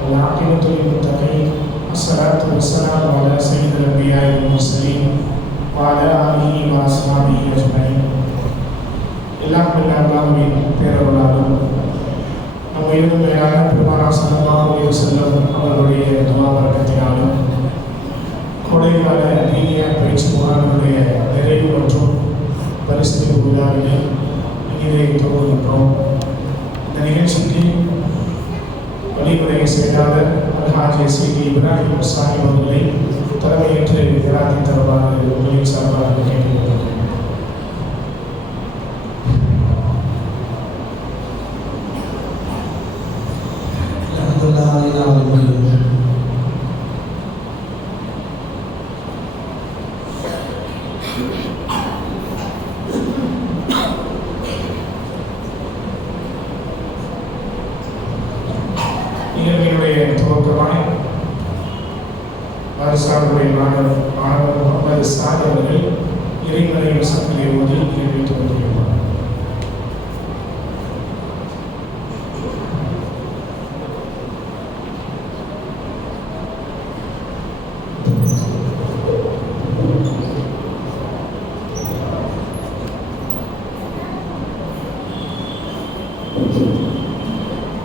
والعاقبة للمتقين والصلاة والسلام على سيد الأنبياء والمرسلين وعلى آله وأصحابه أجمعين. எல்லாம் வல்ல அல்லாஹ்வின் பேரருளாலும் நம் உயிரினும் மேலான பெருமானார் ஸல்லல்லாஹு அலைஹி வஸல்லம் அவர்களுடைய துஆ பரக்கத்தினாலும் கோடைக்கால தீனிய பயிற்சி முகாமினுடைய நிறைவு மற்றும் பரிசுத்த விழாவினை இங்கே தொடங்குகின்றோம். இந்த நிகழ்ச்சிக்கு வழிமுறை செயலாளர் அல்ஹாஜி சி.டி. இப்ராஹிம் சாஹிப் அவர்களை தலைமையேற்று நிராதி தருமாறு உங்களின் சார்பாக கேட்டுக்கொள்கிறேன். நிகழ்ச்சியினுடைய துவக்கமாய் அரசாங்குடைய மாணவர் முகமது சாத் அவர்கள் இறைமறை வசனங்களை ஓதி நிறைவேற்றிக் கொண்டிருக்கிறார்.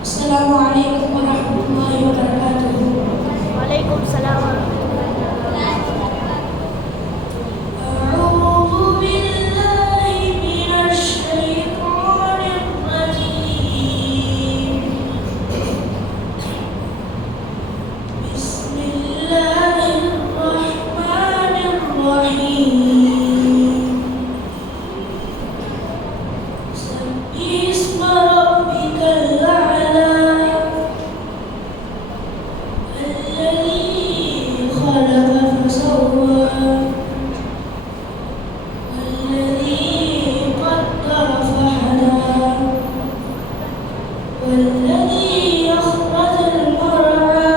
السلام عليكم ورحمة الله وبركاته. وعليكم السلام ورحمة الله. أعوذ بالله من الشيطان الرجيم. بسم الله الرحمن الرحيم. سبح اسم ربك الأعلى الذي خلق فسوى والذي قدر فهدى والذي أخرج المرعى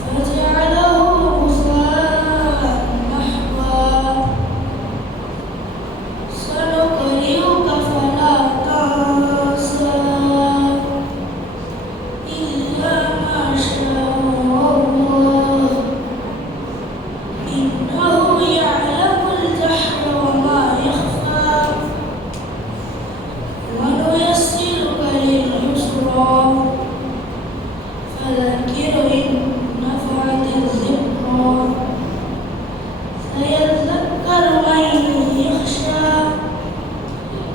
فجعله غثاء نحوا سنقرئك فلا تنسى إلا ما شاء الله إنه يعلم الجهر وما يخفى ونيسرك لليسرى فذكر إن نفعت الذكرى سيذكر من يخشى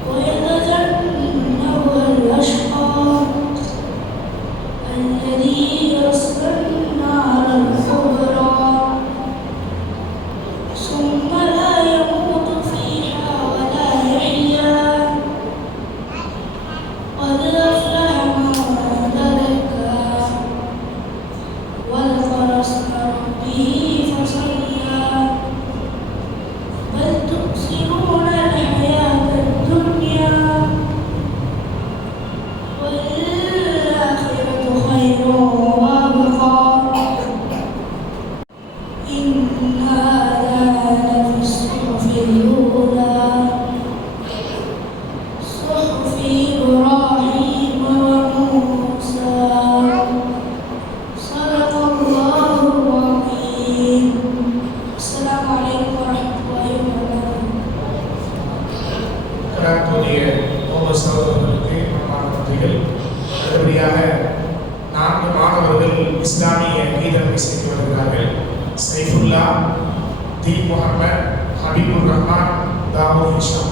ويتجنبها الأشقى الذي يصلى النار الكبرى ثم لا يموت فيها ولا يحيا قد أفلح من تزكى وذكر اسم ربه فصلى بل تؤثرون الحياة الدنيا والآخرة خير وأبقى إن هذا لفي الصحف الأولى صحف إبراهيم وموسى صدق الله العظيم. السلام عليكم ورحمة الله وبركاته. கராத்துடைய முகமது சாத் அவர்களுக்கு மாணவர்கள் அடுத்தபடியாக 4 மாணவர்கள் இஸ்லாமிய கீதம் இசைத்து வருகிறார்கள். சைஃபுல்லா, தி முகமது, ஹபீபுர் ரஹ்மான், தாவூத் இஷா.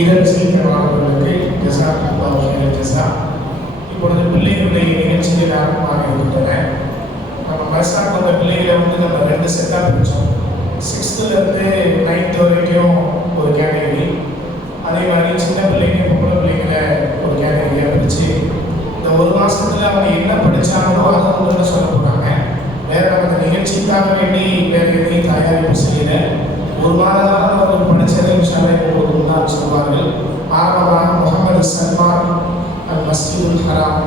இதன் சீக்கிரமானவர்களுக்கு ஜசா ஜசா. இப்பொழுது பிள்ளைகளுடைய நிகழ்ச்சிகள் ஆரம்பமாக இருக்கின்றன. நம்ம மனசாக அந்த பிள்ளைகளை நம்ம 2 செட்டாக பிரித்தோம். 6th-லேருந்து 9th வரைக்கும் ஒரு கேட்டகரி, அதே மாதிரி சின்ன பிள்ளைங்க பொம்பளை பிள்ளைங்களை ஒரு கேட்டகரியாக பிரித்து இந்த 1 மாதத்தில் அவங்க என்ன படித்தாங்களோ அதை ஒன்று சொல்ல போகிறாங்க. வேறு நம்ம அந்த நிகழ்ச்சிக்காக வேண்டி வேறு எதையும் தயாரிப்பு செய்யல. 1 மாத காலம் அவர்கள் படித்ததை விஷயம் இப்போது தான் சொல்வார்கள். ஆரம்பமாக முகமது சல்மான் அல் மஸ்ஜிதுல் ஹராம்.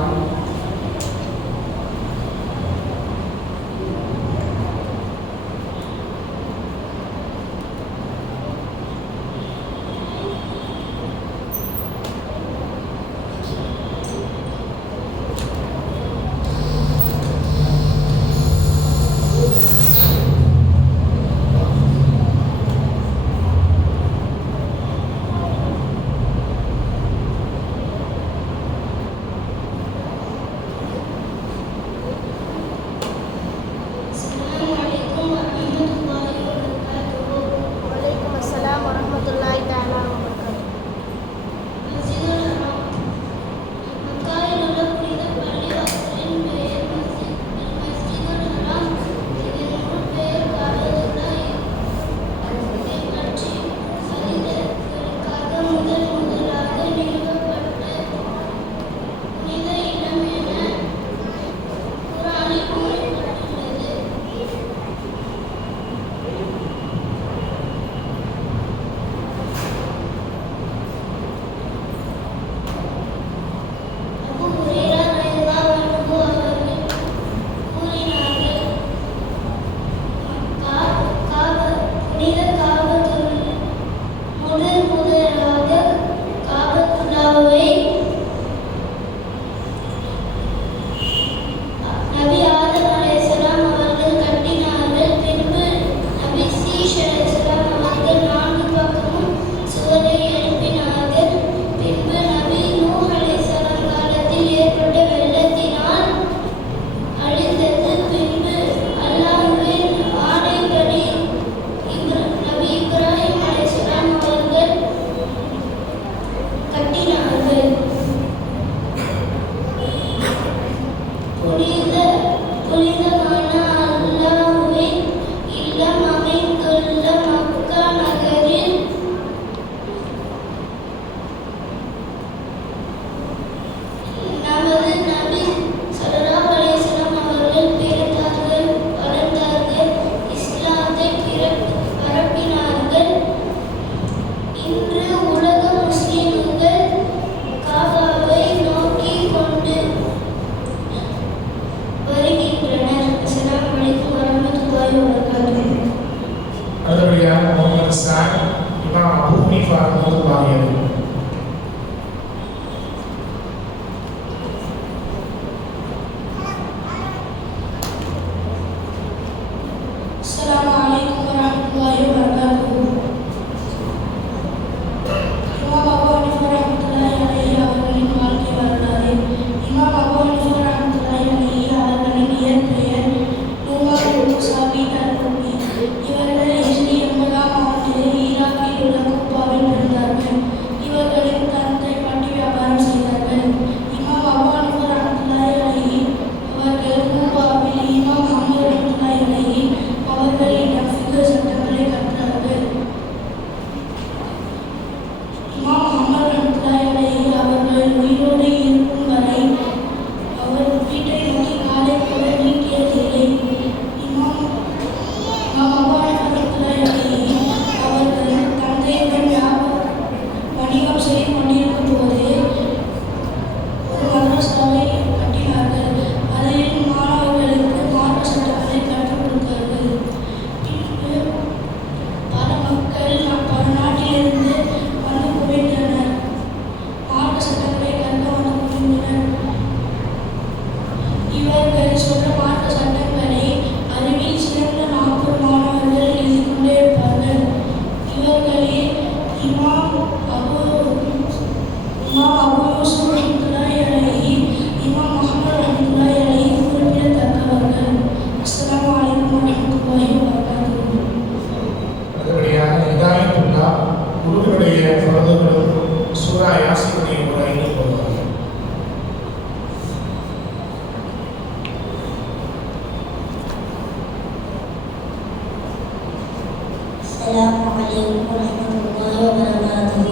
عليكم ورحمة الله وبركاته.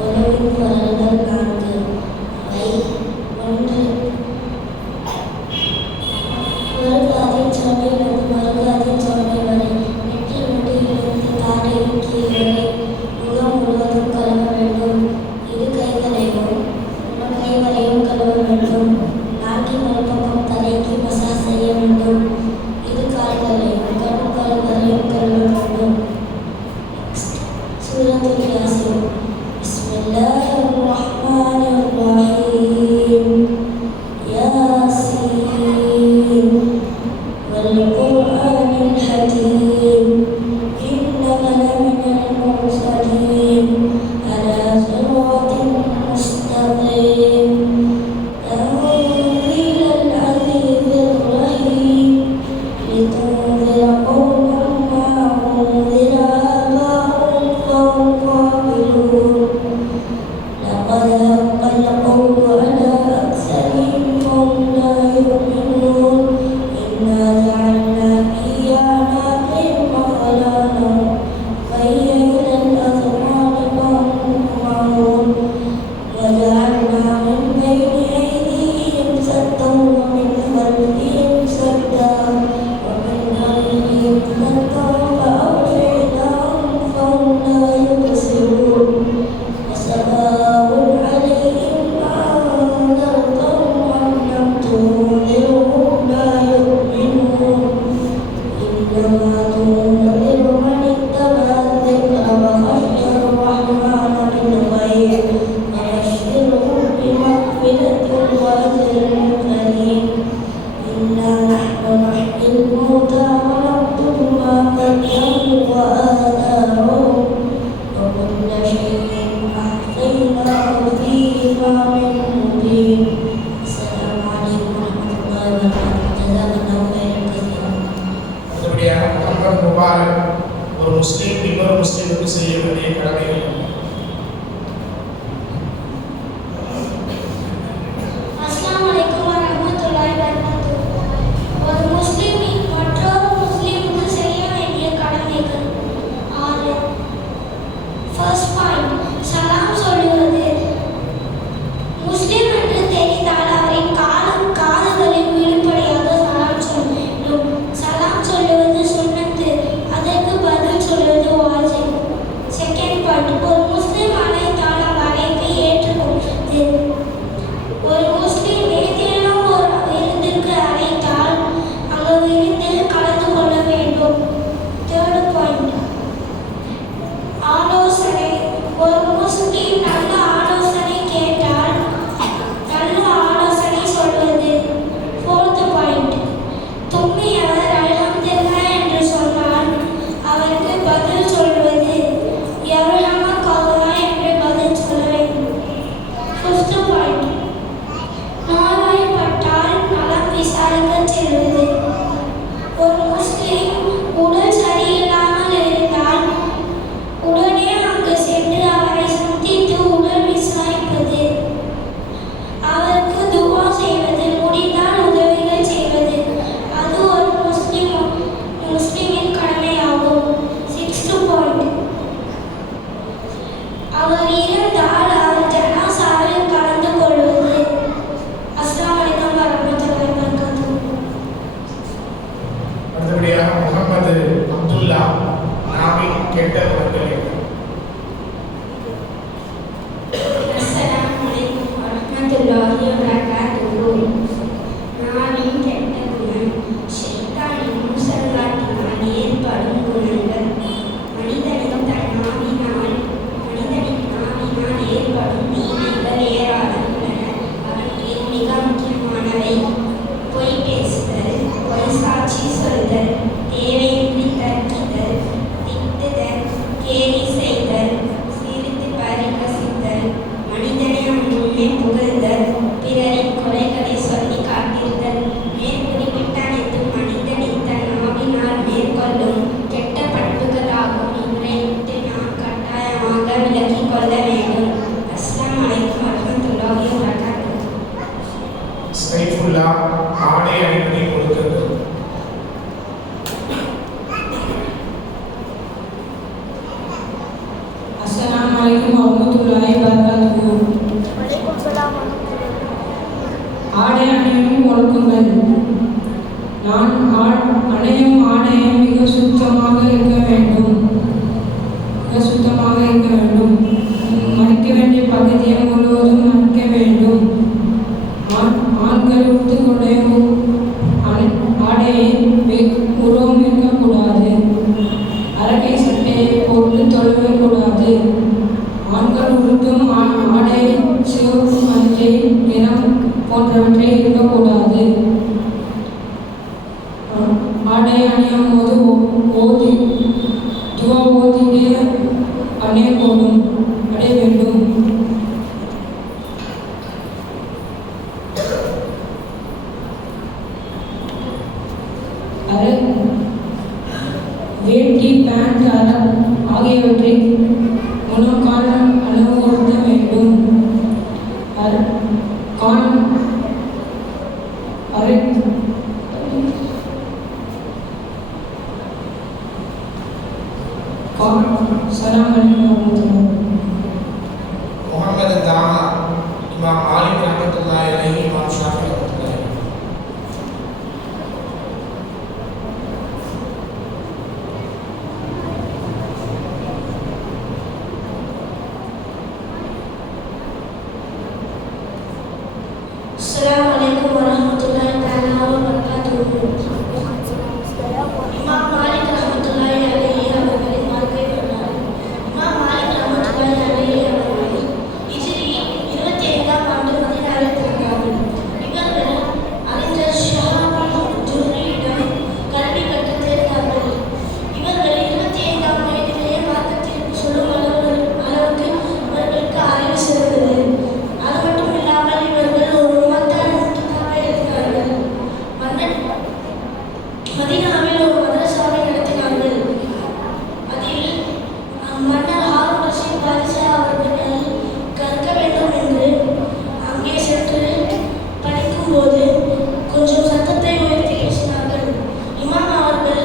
உறவின் குரல்கள் 4. அவை 1. ஒரு காதில் சொன்னிலிருந்து மறு காதில் சொன்னை வரை, நெற்றி முடியிலிருந்து தாடையின் கீழ் வரை முகம் முழுவதும் கழுவ வேண்டும். இரு கைகளையும் கை வரையும் கழுவ வேண்டும். நாக்கின் ஒரு பக்கம் தலைக்கு மசாஜ் செய்ய வேண்டும். இரு கால்களையும் கணுக்கால் வரையும் கழுவ வேண்டும். சூரத்துல் யாசின். பிஸ்மில்லாஹிர் ரஹ்மானிர் ரஹீம். யாசீன் வல் குர்ஆனில் ஹகீம். இன்னக லமினல் முர்சலீன் அலா சிராத்தின் முஸ்தகீம். تنزيل العزيز الرحيم لتنذر قوما ما أنذر آباؤهم فهم غافلون. لقد حق القول على أكثرهم فهم لا يؤمنون. إنا جعلنا في أعناقهم أغلالا فهي إلى الأذقان فهم مقمحون. وجعلنا من بين أيديهم سدا ومن خلفهم سدا ومن خلفهم سدا فأغشيناهم فهم لا يبصرون. وسواء عليهم أأنذرتهم أم لم تنذرهم لا يؤمنون. إنما تنذر من اتبع الذكر وخشي الرحمن بالغيب فبشره بمغفرة وأجر كريم. إنا نحن نحيي الموتى ونكتب ما قدموا وآثارهم وكل شيء أحصيناه في إمام مبين. السلام عليكم ورحمة الله وبركاته. جزاك الله خيرا كثيرا. அடுத்தபடியாக ரமலான் முபாரக். ஒரு முஸ்லீம் இன்னொரு முஸ்லீமுக்கு செய்ய வேண்டிய கடமைகள். அஸ்ஸலாமு அலைக்கும் வரஹ்மத்துல்லாஹி வபரகாத்துஹு. ஒரு முஸ்லிம் மற்றொரு முஸ்லிமுக்கு செய்ய வேண்டிய கடமைகள் 6. ஃபர்ஸ்ட் பாயிண்ட், சலாம் சொல்லுவது. முஸ்லிம் என்று தெரிந்தால் அவரின் காதுகளில் வெளிப்படையாக சலாம் சொல்லும். சலாம் சொல்லுவது சுன்னத்து, அதற்கு பதில் சொல்வது வாஜிப். செகண்ட் பாயிண்ட், வரமத்துல்லாஹி வபரகாத்துஹு. வலைக்கும் சலாம் வரமத்துல்லாஹி. ஆடை அணியும் ஒழுக்கங்கள். நான் அணியும் ஆடையை மிக சுத்தமாக இருக்க வேண்டும். மடிக்க வேண்டிய பகுதியை முழுவதும் மடிக்க வேண்டும். ஆண்கள் உடுத்துக்கொண்டே ஆடையை உருவம் இருக்கக்கூடாது. அரக்கை சட்டையை போட்டு தொழுவக்கூடாது. ஆண்கள் உடுத்தும் ஆடை சிவப்பு, மஞ்சள் நிறம் போன்றவற்றை இருக்கக்கூடாது. ஆடை அணியும் போது துவா ஓதியே அடைய வேண்டும். வேட்டி, பேண்ட் ஆகியவற்றை முழங்கால் அளவு உடுத்த வேண்டும். சலாம் அலைக்கும் வரமத்துல்லாஹி. முகமது தாமா, இமாம் மாலிக் ரஹ்மத்துல்லாஹி அலைஹி, இமாம் ஷாஃபி ரஹ்மத்துல்லாஹி அலைஹி. அஸ்ஸலாமு அலைக்கும் வரஹ்மத்துல்லாஹி தஆலா வ பரகாத்துஹு. இமாம் மாலிக் ரஹ்மத்துல்லாஹி அலைஹி அவர்களின் வாழ்க்கை வரலாறு. இமாம் மாலிக் ரஹ்மத்துல்லாஹி அலைஹி அவர்கள் ஹிஜ்ரி 25ஆம் ஆண்டு மதீனாவில் பிறந்தார்கள். இவர்கள் அறிஞர் ஷஹாபி ஜுஹ்ரியிடம் கல்வி கற்றுத் தேர்ந்தார்கள். இவர்கள் 25ஆம் வயதிலேயே மார்க்கத்தில் சொல்லும் அளவுக்கு இவர்களுக்கு அறிவு சிறந்தது. அது மட்டும் இல்லாமல் இவர்கள் ஒரு கிதாபை எழுதினார்கள். மதீனாவில் ஒரு மதரசாவை நடத்தினார்கள். அதில் மன்னர் ஹாரூன் ரஷீத் பாதுஷா அவர்கள் கற்க வேண்டும் என்று அங்கே சென்று படிக்கும்போது கொஞ்சம் சத்தத்தை உயர்த்தி பேசினார்கள். இமாம் அவர்கள்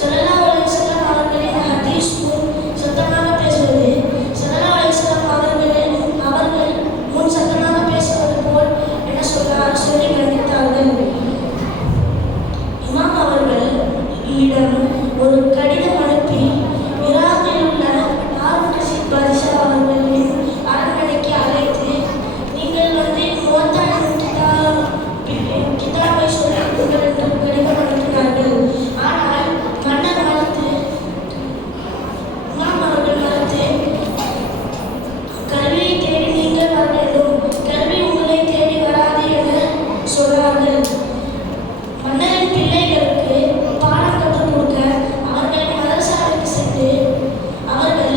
ஸல்லல்லாஹு அலைஹி வஸல்லம் அவர்களின் ஹதீஸ் சத்தமாக பேசுவது, ஸல்லல்லாஹு அலைஹி வஸல்லம் அவர்கள் முன் சத்தமாக பேசுவது போல் என சொல்லி கண்டித்தார்கள். இமாம் அவர்கள் இடம் ஒரு கடிதம் அனுப்பி ஈராக்கில் உள்ள ஹாரூன் ரஷீத் பாதுஷா அவர்களின் அரண்மனைக்கு அழைத்து, நீங்கள் வந்து முவத்தாவின் கிதாபை சொல்லிக் கொடுங்கள் என்று கடிதம் அனுப்பினார்கள். ஆனால் மன்னர் இமாம் அவர்கள் மறுத்து, கல்வியை தேடி நீங்கள் வர வேண்டும், கல்வி உங்களை தேடி வராது என சொன்னார்கள். மன்னரின் பிள்ளைகளுக்கு பாடம் கற்றுக் கொடுக்க அவர்களின் மதரசாவிற்கு சென்று அவர்கள்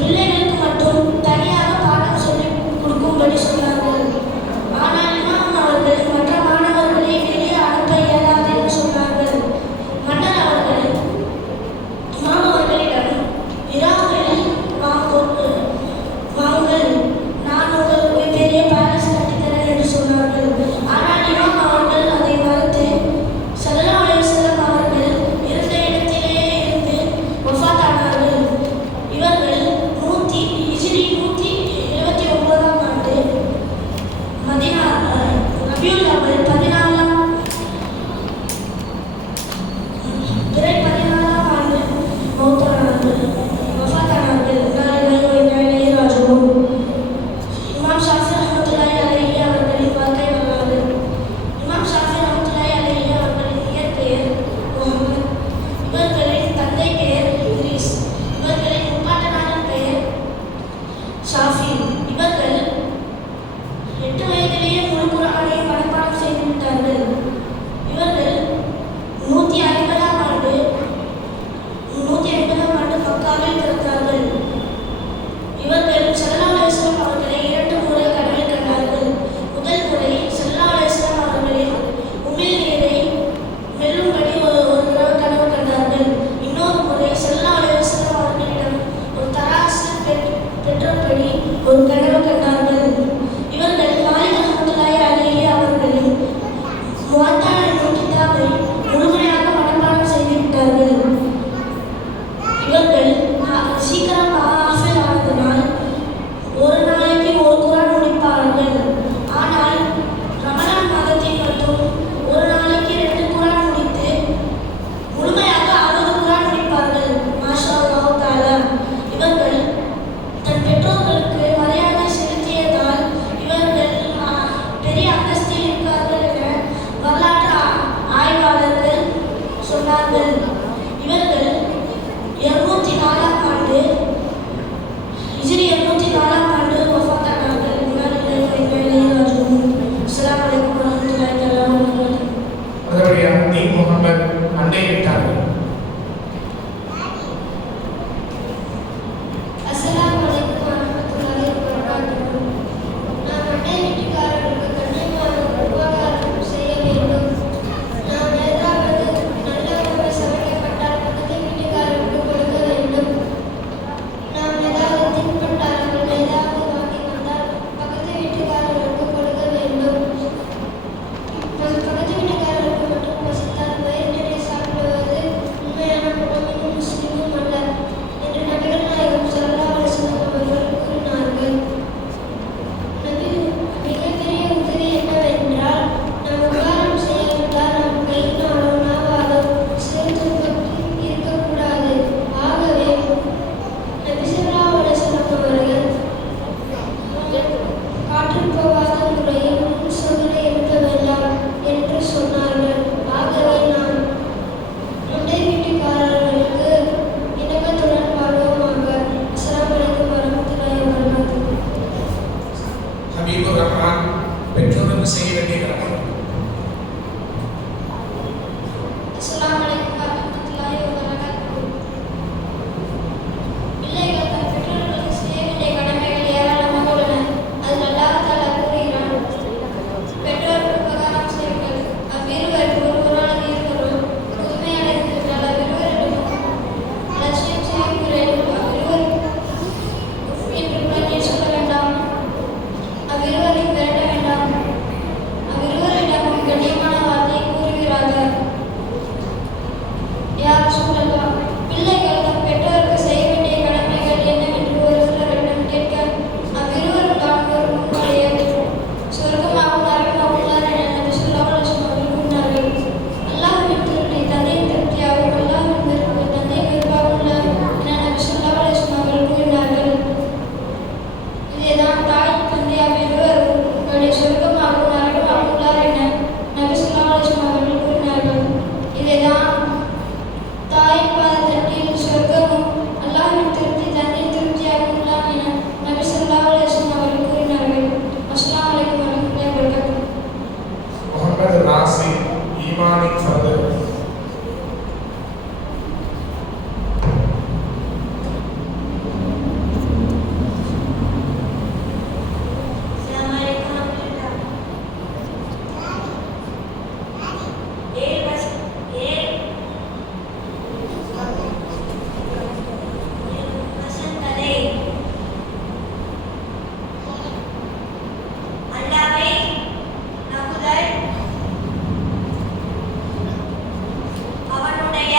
பிள்ளைகளுக்கு மட்டும் தனியாக பாடம் சொல்லிக் கொடுக்கும்படி சொன்னார்கள். ஆனால் இமாம் அவர்கள் மற்ற மாணவர்களை வெளியே அனுப்ப இயலாது என்று சொன்னார்கள். மன்னர் அவர்கள் இமாம் அவர்களிடம், ஈராக்கில் வாங்கள், நான் உங்களுக்கு பெரிய பேலஸ் கட்டித்தரேன் என்று சொன்னார்கள். ஆனால் இமாம் அவர்கள் அதை மறுத்து, ஸல்லல்லாஹு அலைஹி வஸல்லம் அவர்கள் இருந்த இடத்திலேயே இருந்து வஃபாத்தானார்கள். இவர்கள் ஹிஜ்ரி 129ஆம் ஆண்டு மதீனா ரபியுல் அவ்வல் 14ஆம் ஆண்டு வஃபாத்தானார்கள். இமாம் ஷாஃபி ரஹ்மத்துல்லாஹி அலைஹி அவர்களின் வாழ்க்கை வரலாறு. இமாம் ஷாஃபி ரஹ்மத்துல்லாஹி அலைஹி அவர்களின் இயற்பெயர் முஹம்மது. இவர்களின் தந்தை பெயர் இத்ரீஸ். இவர்களின் முப்பாட்டனாரின் பெயர் ஷாஃபி. இவர்கள் 8 வயதிலேயே முழு குர்ஆனை மனப்பாடம் செய்து விட்டார்கள். இவர்கள் 150ஆம் ஆண்டு மக்காவில் பிறந்தார்கள். இவர்கள் ஸல்லல்லாஹு அலைஹி வஸல்லம் அவர்களை 2 முறை கனவில் கண்டார்கள். முதல் முறை ஸல்லல்லாஹு அலைஹி வஸல்லம் அவர்களின் உமிழ் நீரை மெல்லும்படி ஒரு கனவு கண்டார்கள். இன்னொரு முறை ஸல்லல்லாஹு அலைஹி வஸல்லம் அவர்களிடம் ஒரு தராசு பெற்றபடி ஒரு கனவு கண்டார்கள். இவர்கள் மாலிக் ரஹ்மத்துல்லாஹி அலைஹி அவர்களின் முவத்தா என்னும் கிதாபை முழுமையாக மனப்பாடம் செய்து விட்டார்கள். இவர்கள் சீக்கிரம் ஹாஃபிஸ் ஆனார்கள். ஒரு நாளைக்கு ஒரு குரான் முடிப்பார்கள். ஆனால் ரமலான் மாதத்தில் மட்டும் ஒரு நாளைக்கு 2 குரான் முடித்து முழுமையாக 60 குரான் முடிப்பார்கள். மாஷா அல்லாஹ் தஆலா. இவர்கள் தன் பெற்றோர்களுக்கு மரியாதை செலுத்தியதால் இவர்கள் பெரிய அந்தஸ்தில் இருக்கிறார்கள் என வரலாற்று ஆய்வாளர்கள் சொன்னார்கள். இவர்கள் 204ஆம் ஆண்டு ஹிஜ்ரி 204ஆம் ஆண்டு வஃபாத்தானார்கள். அஸ்ஸலாமு அலைக்கும் வரஹ்மத்துல்லாஹி தஆலா வபரகாத்துஹு. அதனுடைய தி முகமது அண்டையிட்டார்கள். அஸ்ஸலாமு அலைக்கும் வரஹ்மத்துல்லாஹி வபரகாத்துஹு. நாம் அண்டை வீட்டுக்காரர்களுக்கு கண்ணியமான உபகாரம் செய்ய வேண்டும். நாம் ஏதாவது நல்ல உணவு சமைக்கப்பட்டால் பக்கத்து வீட்டுக்காரருக்கு கொடுக்க வேண்டும். நாம் ஏதாவது தின்பண்டால் அவர்கள் ஏதாவது வாங்கி வந்தால் பக்கத்து வீட்டுக்காரர்களுக்கு கொடுக்க வேண்டும். பக்கத்து வீட்டுக்காரருக்கு மட்டும் பசித்தால் வயிறு நிறைய சாப்பிடுவது உண்மையான முஸ்லிமும் முஸ்லிமும் அல்ல என்று நபிகள் நாயகம் ஸல்லல்லாஹு அலைஹி வஸல்லம் அவர்கள் கூறினார்கள். மிகப்பெரிய உதவி என்னவென்றால் நாம் உபகாரம் செய்யவிட்டால் நம் கையினாலோ நாவாலோ சிறு துன்பம் இருக்கக்கூடாது. ஆகவே நபி ஸல்லல்லாஹு அலைஹி வஸல்லம் அவர்கள் காற்றில் போகாத முறையில் முன் சொல்லை எழுத வேண்டாம் என்று சொன்னார்கள். ஆகவே நாம் அண்டை வீட்டுக்காரர்களுக்கு இணக்கத்துடன் வாழ்வோமாக. அஸ்ஸலாமு அலைக்கும் வரஹ்மத்துல்லாஹி வபரகாத்துஹு. ஹபீபுர் ரஹ்மான் பெற்றோருக்கு செய்ய வேண்டிய கடமை. அஸ்ஸலாமு அலைக்கும் வரஹ்மத்துல்லாஹி வபரகாத்துஹு. பிள்ளைகள் தன் பெற்றோர்களுக்கு செய்ய வேண்டிய கடமைகள் ஏராளமாக உள்ளன. அதில் அல்லாஹ் தஆலா கூறுகிறான், பெற்றோருக்கு உபகாரம் செய்யுங்கள். அவ்விருவருக்கு ஒரு குரானுக்கு இருவரும் புதுமையடைந்துவிட்டால் அவ்விருவரிடமும் லட்சியம் செய்யுங்கள். அவ்விருவரும் உஃப் என்று குரலில் சொல்ல வேண்டாம். அவ்விருவரை விரட்ட வேண்டாம். அவ்விருவரிடமும் கண்ணியமான வார்த்தை கூறுகிறார்கள். யா ரசூலல்லாஹ், பிள்ளைகள் தம் பெற்றோருக்கு செய்ய வேண்டிய கடமைகள் என்னவென்று ஒரு சிலரிடம் கேட்க அவ்விருவரும் தான் உங்களுடைய சொர்க்கமாகவும் நரகமாகவும் என நபி ஸல்லல்லாஹு அலைஹி வஸல்லம் அவர்கள் கூறினார்கள். அல்லாஹ்வின் திருப்தி தந்தையின் திருப்தியாகவும் அல்லாஹ்வின் வெறுப்பு தந்தை வெறுப்பாகவும் உள்ள என நபி ஸல்லல்லாஹு அலைஹி வஸல்லம் அவர்கள் கூறினார்கள். இதேதான் தாய் தந்தை அவ்விருவரும் உங்களுடைய சொர்க்கமாகவும் நரகமாகவும் உள்ளார் என நபி ஸல்லல்லாஹு அலைஹி வஸல்லம் அவர்கள் கூறினார்கள். இதேதான் தாயின் பாதத்தில் சொர்க்கமும் அல்லாஹ்வின் திருப்தி தந்தையின் திருப்தியாகவும் உள்ளார் என நபி ஸல்லல்லாஹு அலைஹி வஸல்லம் அவர்கள் கூறினார்கள். அஸ்ஸலாமு அலைக்கும் வரஹ்மத்துல்லாஹி வபரகாத்துஹு. முகமது ராசி ஈமானின் ஃபர்து. அஸ்ஸலாமு அலைக்கும் வரஹ்மத்துல்லாஹி. 7 வசந்தலை அல்லாஹ்வை நம்புதல், அவனுடைய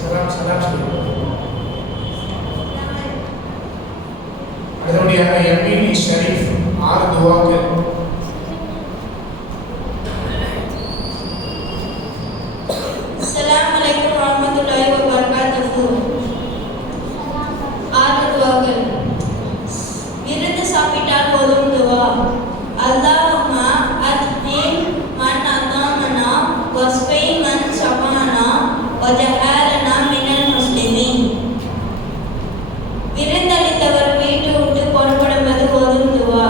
சலாம் சலாம் சொல்லுங்கள். அதனுடைய யமீனி ஷரீஃப் 6 துவாக்கள். அஸ்ஸலாமு அலைக்கும் வரஹ்மத்துல்லாஹி வபரகாத்துஹு. 6 துவாக்கள். விருந்து சாப்பிட்டால் போதும் துவா. அல்லாஹும்ம அத்ஹிம் மன் அதாமனா வஸ்ஃபை மன் ஷஃபானா வஜஅலனா மினல் முஸ்லிமீன். விருந்தளித்தவர் வீட்டு விட்டு புறப்படுவது போதும் துவா.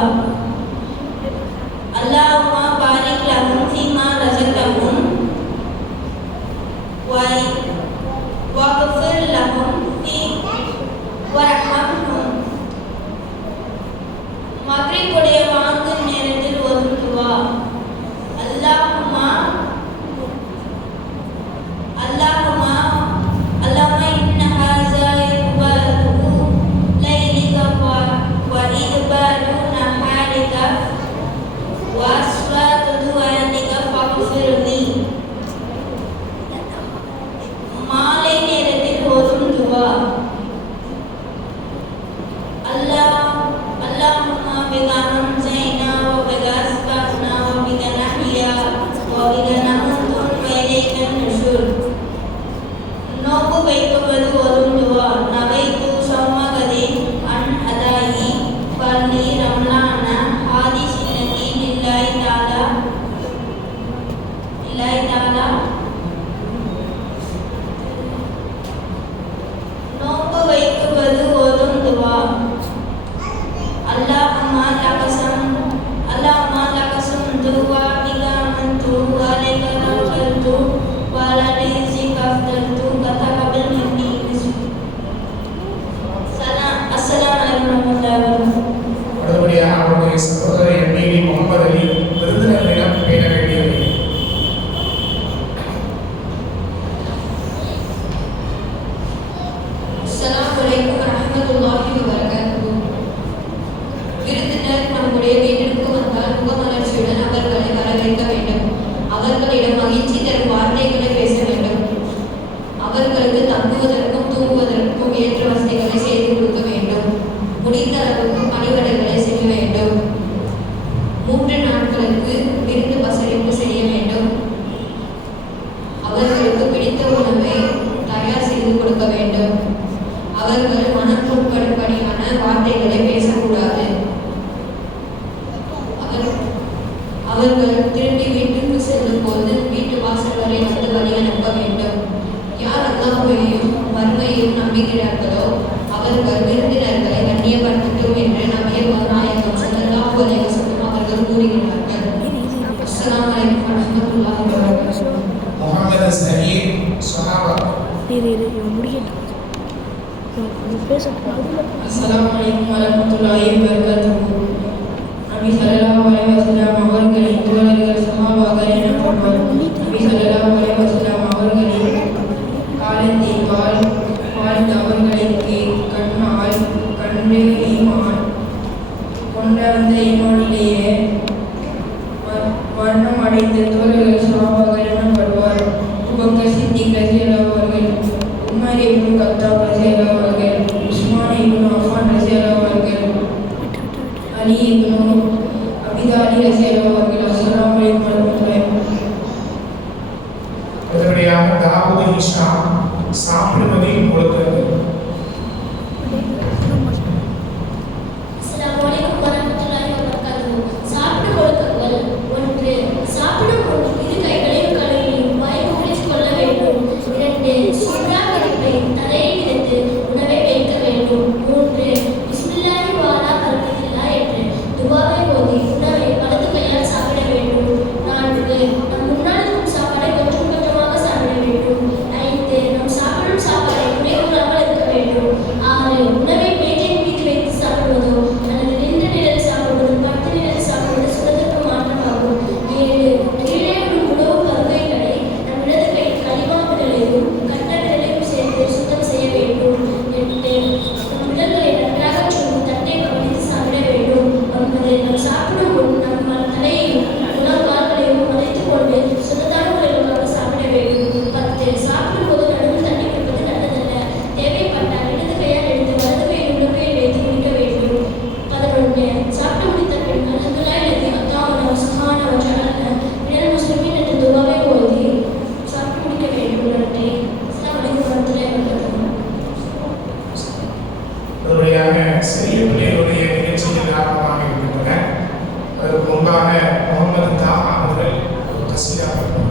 அவர்களுக்கு வந்தால் முகமலர்ச்சியுடன் அவர்களை வரவேற்க வேண்டும். அவர்களிடம் மகிழ்ச்சி தரும் வார்த்தைகளை பேச வேண்டும். அவர்களுக்கு தங்குவதற்கும் தூங்குவதற்கும் ஏற்ற வசதிகளை செய்து கொடுக்க வேண்டும். முடிந்த அளவுக்கு பணிவிடைகளை செய்ய வேண்டும். 3 நாட்களுக்கு விருந்து பசரிப்பு செய்ய வேண்டும். அவர்களுக்கு பிடித்த உணவை தயார் செய்து கொடுக்க வேண்டும். அவர்கள் மனம் புண்படும்படியான வார்த்தைகளை பேசக்கூடாது. அவர்கள் திரும்பி வீட்டுக்கு செல்லும் போது வீட்டு வாசல் வரை வந்து வழி அனுப்ப வேண்டும். யார் அல்லாஹ்வையும் மறுமையும் நம்புகிறார்களோ அவர்கள் விருந்தினர்களை கண்ணியப்படுத்தட்டும் என்று நபிகள் நாயகம் ஸல்லல்லாஹு அலைஹி வஸல்லம் அவர்கள் கூறுகிறார்கள். அஸ்ஸலாமு அலைக்கும் வரஹ்மத்துல்லாஹி வபரகாத்துஹு. முஹம்மது சயீத் சஹாபா. அஸ்ஸலாமு அலைக்கும் வரஹ்மத்துல்லாஹி வபரகாத்துஹு. நபி ஸல்லல்லாஹு அலைஹி வஸல்லம் அவர்களின் தோழர்கள் சஹாபாக்கள் எனப்படுவர். நபி ஸல்லல்லாஹு அலைஹி வஸல்லம் அவர்களின் காலத்தில் வாழ்ந்த அவர்களுக்கு கண்ணால் கண்டு ஈமான் கொண்ட அந்த ஈமானிலேயே மரணம் அடைந்த தோழர்கள் சஹாபாக்கள் எனப்படுவார். அபூபக்கர் சித்திக் ரலியல்லாஹு அவர்கள், உமர் இப்னு கத்தாப் ரலியல்லாஹு அவர்கள், உஸ்மான் இப்னு அஃபான் ரலியல்லாஹு அவர்கள், அலி இப்னு அபி தாலிப் ரலியல்லாஹு அவர்கள். அஸ்ஸலாமு அலைக்கும் வரஹ்மத்துல்லாஹி வபரகாத்துஹு. அடுத்தபடியாக தாவூத் ஹிஷாம் சாப்பிடுவதை கொடுக்கிறது. அஸ்ஸலாமு அலைக்கும் வரஹ்மத்துல்லாஹி வபரகாத்துஹு. சாப்பிட கொடுக்கங்கள். 1. சாப்பிடும் முன் இரு கைகளையும் கழுவி வாய் குளித்துக் கொள்ள வேண்டும். 2. சுற்றா கடிப்பை தலையில் இருந்து உணவை வைக்க வேண்டும். 3. பிஸ்மில்லாஹி வாலா பரக்கத்தில்லாஹ் என்று துஆவை ஓதி உணவை வலது கையால் சாப்பிட வேண்டும். 4. நம் முன்னால் இருக்கும் சாப்பாடை கொஞ்சம் கொஞ்சமாக சாப்பிட வேண்டும். 5. நம் சாப்பிடும் சாப்பாடை குறைவில்லாமல் இருக்க வேண்டும். 6. உணவை மேஜையின் மீது வைத்து சாப்பிடுவதோ அல்லது நின்ற நிலையில் சாப்பிடுவதோ படுத்த நிலையில் சாப்பிடுவது சுரத்திற்கு மாற்றமாகும். 7. கீழே விடும் உணவு பருக்கைகளை நம் இடது கையில் களிமண் விரலையும் கட்ட விரலையும் சேர்த்து சுத்தம் செய்ய வேண்டும். 8. நம் விரல்களை நன்றாக சுருங்கி தட்டை கவனித்து சாப்பிட வேண்டும். 9. நம் சாப்பிடும் முன் நம் தலையையும் உணவுகளையும் மறைத்துக் கொண்டு சுத்தத்தான முறையில் சாப்பிட வேண்டும். 10. சாப்பிடும் போது நடுவில் தண்ணி குடிப்பது நல்லதல்ல. தேவைப்பட்டால் இடது கையால் எடுத்து வலது கையில் உள்ளங்கையில் வைத்து குடிக்க வேண்டும். 11. சாப்பிட்டு முடித்த பின் அல்ஹம்துலில்லாஹி அல்லதி அத்தாஅனா சுப்ஹானஹு வ தஆலா மினல் முஸ்லிமீன் என்ற துஆவை ஓதி சாப்பிட்டு முடிக்க வேண்டும். நன்றி. அஸ்ஸலாமு அலைக்கும் வரஹ்மத்துல்லாஹி வபரகாத்துஹு. அடுத்தபடியாக சிறிய பிள்ளைகளுடைய நிகழ்ச்சிகள் ஆரம்பமாக இருக்கின்றன. அதற்கு முன்பாக முகமது தாஹா அவர்கள் ஒரு கசீதா பாடுவார்.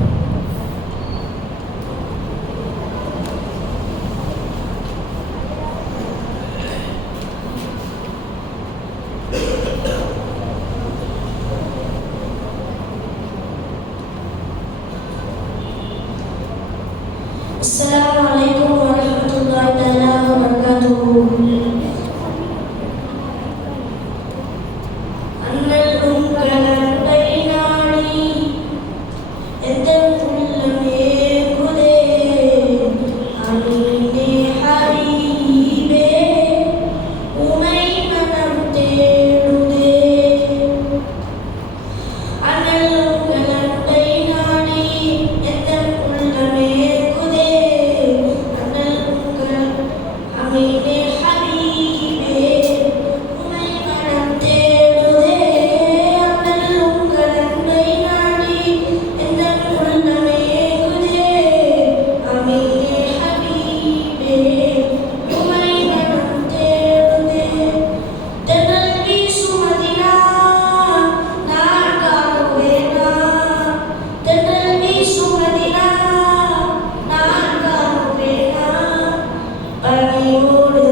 அஸ்ஸலாமு அலைக்கும் வரஹ்மத்துல்லாஹி தஆலா வபரகாத்துஹு. அண்ணல் உங்கள் அன்பை நாடி எந்தன் உள்ளம் ஏங்குதே. அமீனே ஹபீபே உமை மனம் தேடுதே. அண்ணல் உங்கள் அன்பை நாடி எந்தன் உள்ளம் ஏங்குதே. அண்ணல் உங்கள் அமீனே ஹபீபே உமை மனம் தேடுதே. அண்ணல் உங்கள் அன்பை நாடி எந்தன் உள்ளம் ஏங்குதே. அமீனே ஹபீபே உமை மனம் தேடுதே. தென்றல் வீசும் மதினா நான் காணுவேனா. தென்றல் வீசும் மதினா நான் காணுவேனா. பனியோடு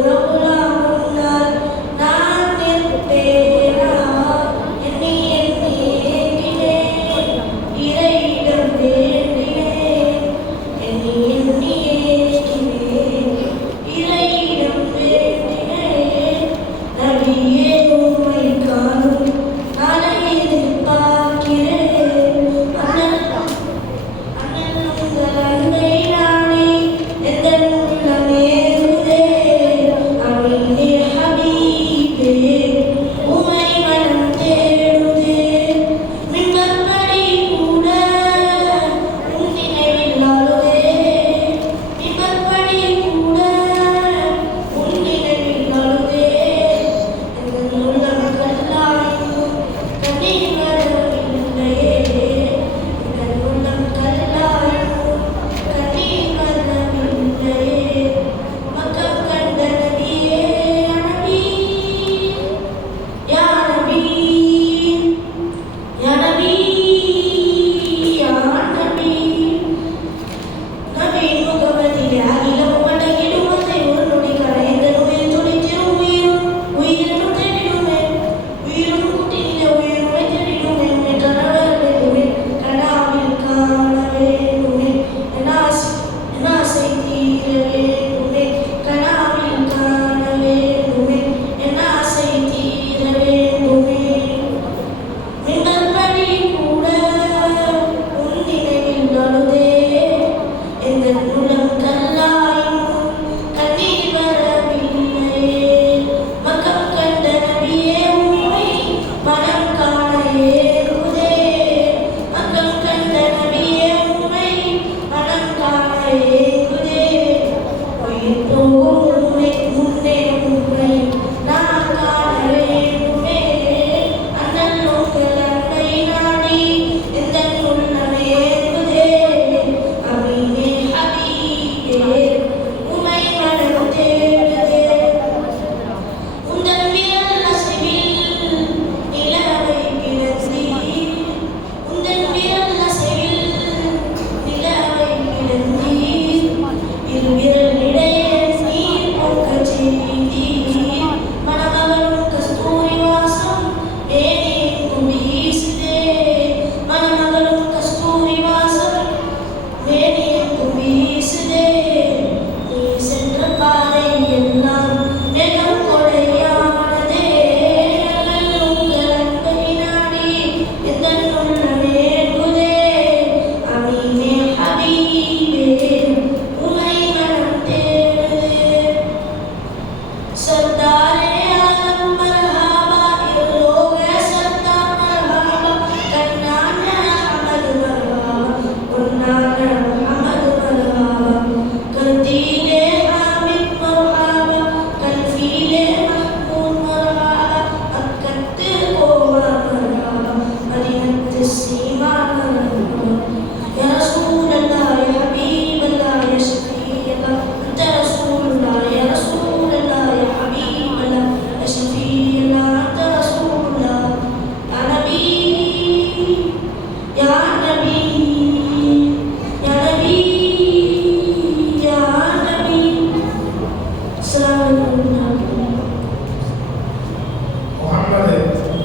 முகமது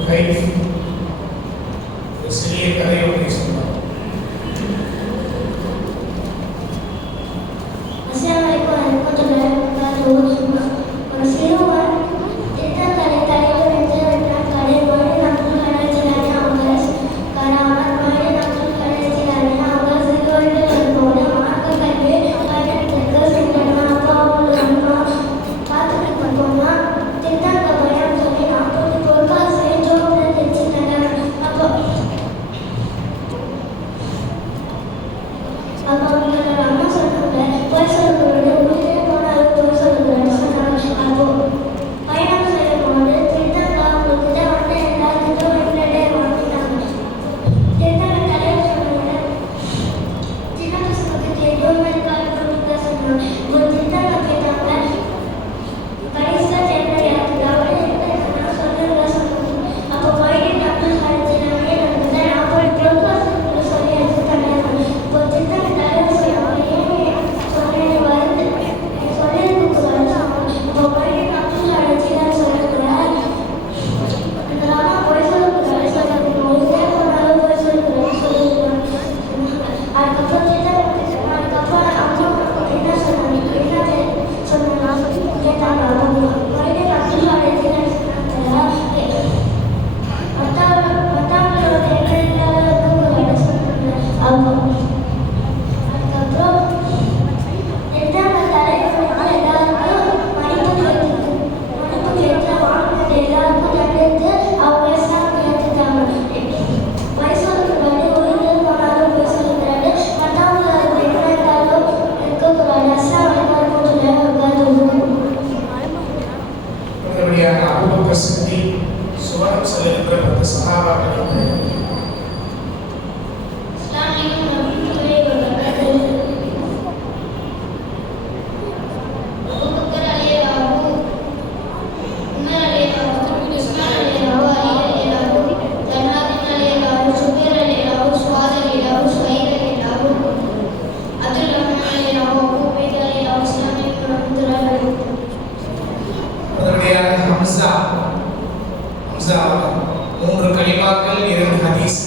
கைஃப் ஒரு சிறிய கதையை ஒன்றை சொன்னார். ஒரு சிறுவன் திட்டங்களை தலைவர் என்று கடை மொழி மக்கள் கடைசிலானே அவர் கராமர் மொழி மக்கள் கடைசிலானே அவர் சிறுவர்கள் போல மார்க்க கல்வி பயணத்திற்கு சென்றனர். அப்போ அவர்கள் அம்மா பார்த்துட்டு போனா திட்டங்க பயம் சொல்லி 40 பொருட்காசை ஜோபில் தைச்சிட்டனர். அப்போ அவங்களோட அம்மா சொன்னாங்க, போய் சொல்லுங்க உயிரே போனாலும் போய் சொல்லுங்கன்னு சொன்னாங்க. அப்போ பயணம் செய்யும்போது திட்டங்க அவங்ககிட்ட வந்து எல்லாத்துக்கும் ரெண்டே வாங்கிட்டாங்க. திட்டங்க தலைவர் சொன்னாங்க, சின்ன பசங்களுக்கு எதுவுமே இருக்காது சொன்னாங்க. ஒரு திட்டங்க கேட்டாங்க, கடைசியாக என்ன யாருக்கு அவரே என்ன சொல்லுங்க சொன்னாங்க. அப்போ போயிட்டு நம்ம கடைசினாலே நடந்தது 40 பொருட்காசு சொல்லி எடுத்துட்டாங்க. இப்போ திட்டங்க தலைவர் சொன்னாங்க, ஏன் சொல்லி வருது சொல்லிருக்கு வருது. இப்போ போயிட்டு நம்ம கடைசிதான் சொல்லக்கூடாது. அதனால போய் சொல்லக்கூடாது சொல்லுங்க. ஒரே போனாலும் போய் சொல்லக்கூடாது சொல்லுங்க. அதுக்கப்புறம் திட்டங்க அதுக்கப்புறம் அம்மா என்ன சொன்னாங்க, என்ன சொன்னாங்க கேட்டாங்க. அவங்க போயிட்டு நம்ம கடைசிதான் சொன்னாங்க. மற்றவங்களோட என்ன இல்லாத சொன்னாங்க. அவங்க அதுக்கப்புறம் திட்டங்க தலைவர் எல்லாருக்கும் மடிப்பு கேட்டு வாங்கினது எல்லாருக்கும் தடுத்து அவங்க எக்ஸாம் ஏற்றுட்டாங்க. வயசுக்கு உயிரிழந்து போனாலும் பேசுகிறாரு. மற்றவங்க அது என்ன இருந்தாலும் இருக்கக்கூடாது. எக்ஸாம் எல்லாருக்கும் அடுத்தபடியாக அபூபக்கர் சித்திக் சுவனம் செல்லுகின்ற 10 சஹாபாக்கள். அடுத்தபடியாக ஹம்சா 3 கலிமாக்கள் 2 ஹதீஸ்.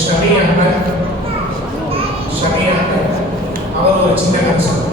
ஷமி அஹ்மத் அவர் ஒரு சின்ன கதை சொன்னார்.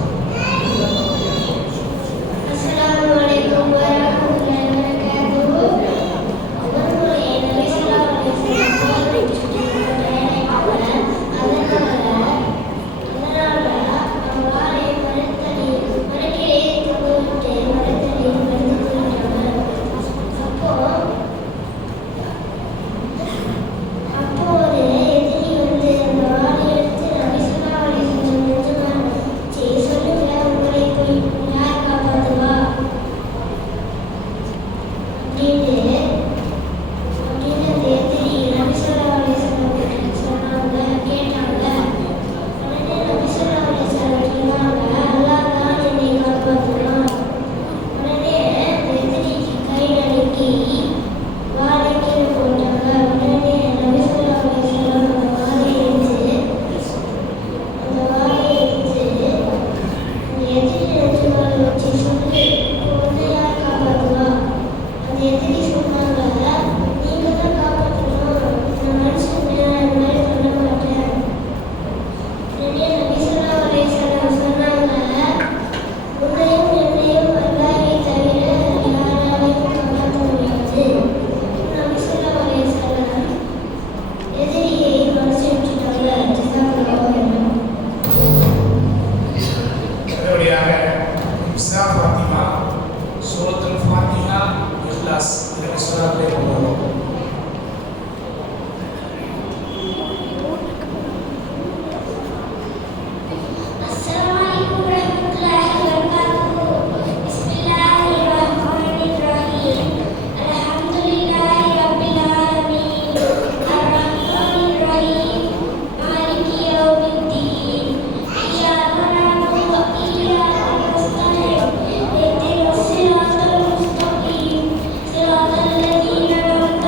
எதிரி கிளாஸ் இதை சொல்லாமலே கொண்டு صراط الذين أنعمت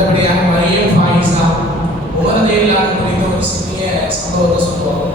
நல்லபடியாக மரியம் ஃபாயிஸா உமரதேலான குறித்த ஒரு சிறிய சம்பவத்தை சொல்லுவாங்க.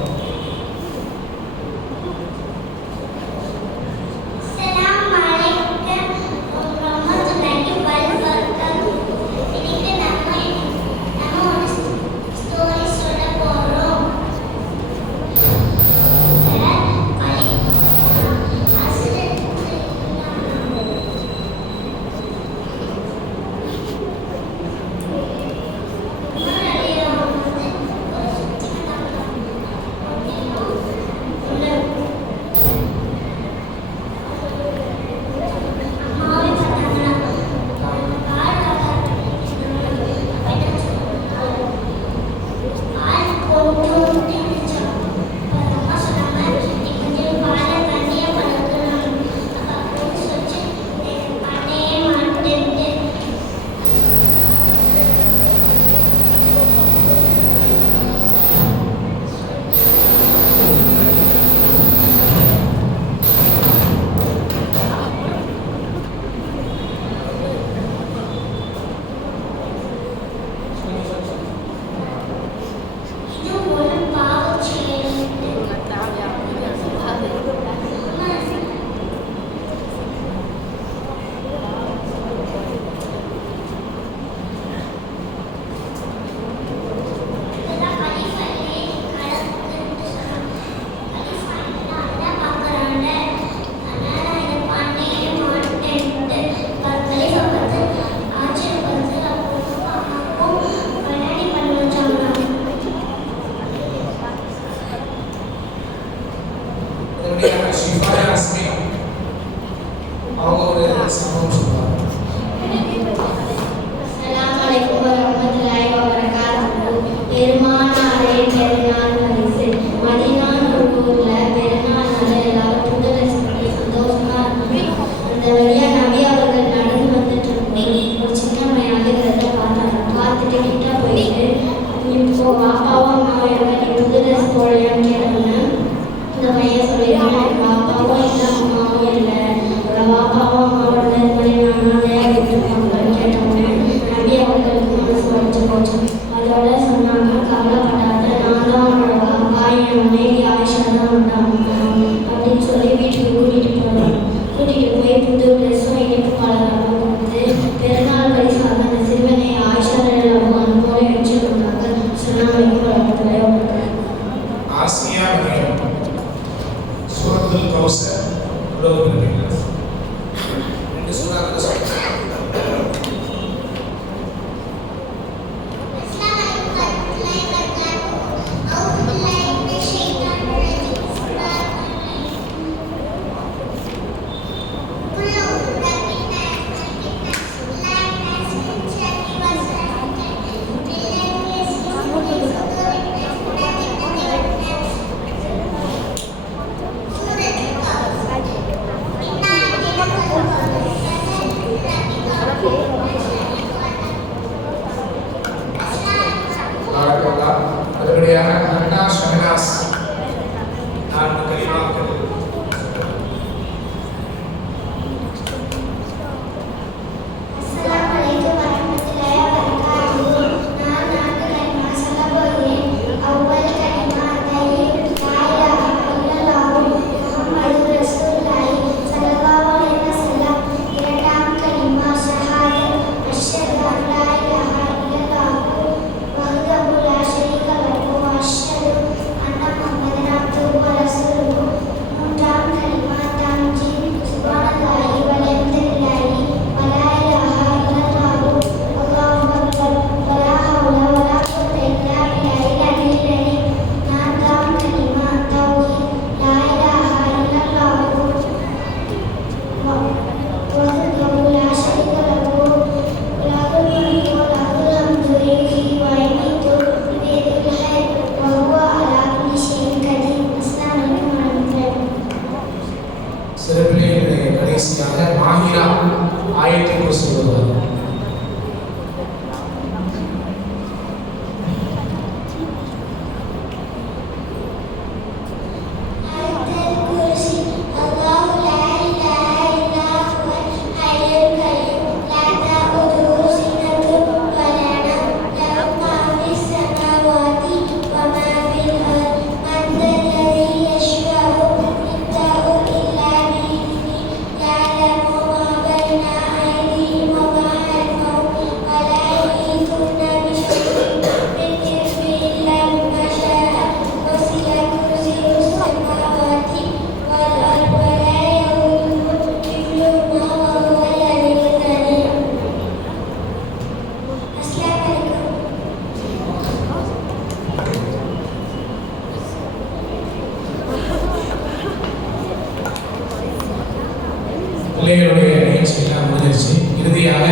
பிள்ளைகளுடைய நிகழ்ச்சியெல்லாம் முடிஞ்சிருச்சு. இறுதியாக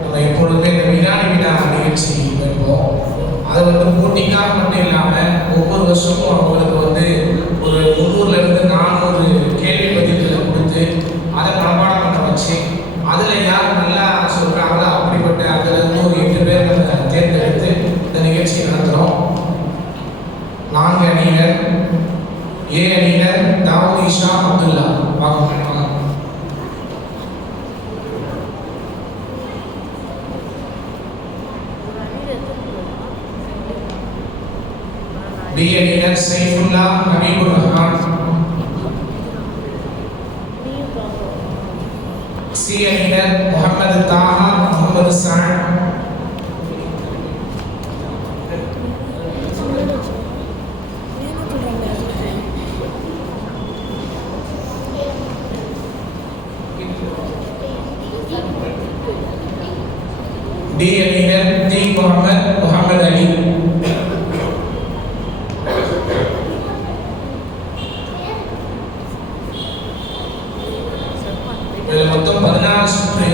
நம்ம எப்பொழுதுமே இந்த வினாடி வினா நிகழ்ச்சி வைப்போம். அது போட்டிக்காக மட்டும் இல்லாமல் ஒவ்வொரு வருஷமும் அவங்களுக்கு ஒரு 300 400 கேள்வி பதில்களை கொடுத்து அதை மனப்பாடம் பண்ண வச்சு அதில் யார் நல்லா சொல்கிறாங்களோ அப்படிப்பட்ட அதில் ஒரு 8 பேர் நம்ம தேர்ந்தெடுத்து இந்த நிகழ்ச்சியை நடத்துகிறோம். 4 அணியினர். ஏ அணியினர் தாவூத் இஷா அப்துல்லா. வாங்க. बी अलीगर सैफुल्ला हबीबुर रहमान. सी अलीगर मोहम्मद ताहा मोहम्मद साद. डी अलीगर दी मोहम्मद अली. மொத்தம் 16 சுற்று.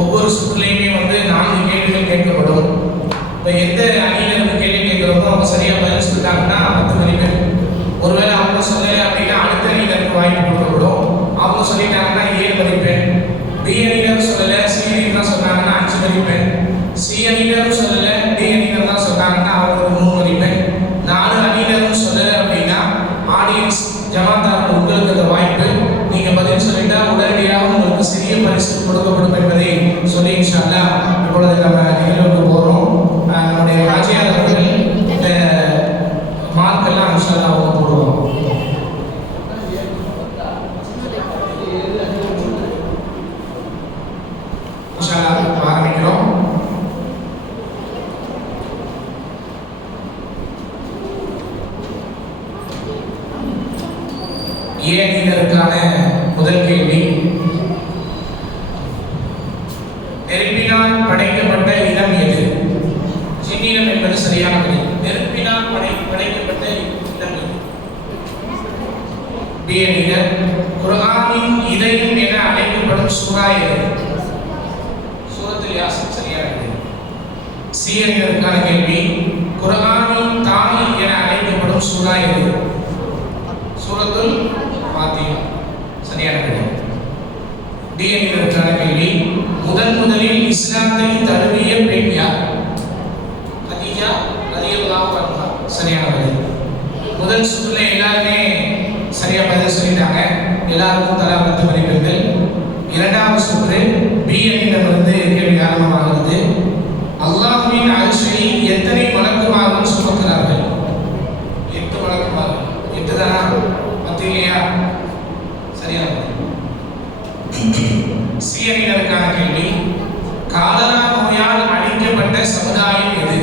ஒவ்வொரு சுற்றுலையுமே 4 கேள்விகள் கேட்கப்படும். இப்போ எந்த அணியிலிருந்து கேள்வி கேட்குறோமோ அவங்க சரியாக பதில் சொல்லிட்டாங்கன்னா 10 மதிப்பெண். ஒருவேளை அவங்க சொல்லலை அப்படின்னா அடுத்த அணியினருக்கு வாய்ப்பு கொடுக்கப்படும். அவங்க சொல்லிட்டாங்கன்னா 7 மதிப்பெண். பி அணியினர் சொல்லலை, சி அணியினர் தான் சொன்னாங்கன்னா 5 மதிப்பெண். சி அணியினரும் சொல்லலை, டி அணியினர் தான் சொன்னாங்கன்னா அவங்களுக்கு 3 மதிப்பெண். 4 அணியினரும் சொல்லலை அப்படின்னா ஆடியன்ஸ் ஜமாத்தார்கள் உங்களுக்கு அந்த வாய்ப்பு. நீங்கள் பதில் சொல்லிட்டா உடனடியாக உங்களுக்கு சிறிய பரிசு கொடுக்கப்படும் என்பதை சொல்லி இன்ஷா அல்லாஹ் இப்பொழுது நம்ம நிகழ்வுக்கு போகிறோம். நம்முடைய ராஜியார் அவர்கள் இந்த மார்க்கெல்லாம் இன்ஷா அல்லாஹ் அவங்க போடுவோம். இன்ஷா அல்லாஹ் ஆரம்பிக்கிறோம். ஏ அணியினருக்கான முதல் கேள்வி. நெருப்பினால் படைக்கப்பட்ட இடம் எது? சின்னிடம் என்பது சரியான பதில். நெருப்பினால் படைக்கப்பட்ட இடம் எது? பி அணியினர். குர்ஆனின் இதயம் என அழைக்கப்படும் சூரா எது? சூரத்துல் யாசின் சரியான பதில். சி அணியினருக்கான கேள்வி. குர்ஆனின் தாய் என அழைக்கப்படும் சூரா எது? சூரத்துல் ஃபாத்திஹா சரியான பதில். டி அணியினருக்கான கேள்வி. முதலில் இஸ்லாத்தை தழுவிய பெண் யார்? கதீஜா ரலியல்லாஹு அன்ஹா சரியான பதில். முதல் சுற்றுல எல்லாருமே சரியா பதில் சொல்லிட்டாங்க. எல்லாருக்கும் தலா 10 மதிப்பெண்கள். இரண்டாவது சுற்று பி அணியிடமிருந்து கேள்வி ஆரம்பமாகிறது. அல்லாஹ்வின் அர்ஷை எத்தனை மலக்குமார்கள் சுமக்கிறார்கள்? 8 மலக்குமார்கள். 8 தானா? 10 இல்லையா? சரியான பதில். சி அணியினருக்கான கேள்வி. காலரா நோயால் அழிக்கப்பட்ட சமுதாயம் எது?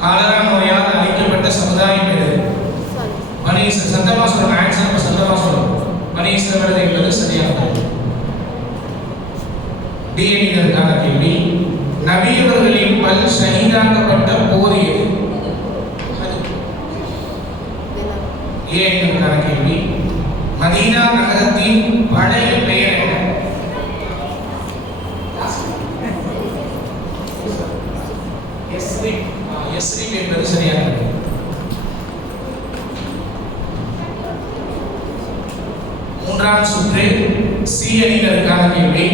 காலரா நோயால் அழிக்கப்பட்ட சமுதாயம் எது? பனி இஸ்ரவேல். சத்தமா சொல்லுங்க. ஆன்சர் சத்தமா சொல்லுங்க. பனி இஸ்ரவேல் என்பது சரியான பதில். டி அணியினருக்கான கேள்வி. நபி அவர்களின் பல் ஷஹீதாக்கப்பட்ட போர் எது? ஏ அணியினருக்கான கேள்வி. மதீனா நகரத்தின் பழைய பெயர் என்ன? யஸ்ரிப் என்பது சரியான பதில். மூன்றாம் சுற்று சி அணியினருக்கான கேள்வி.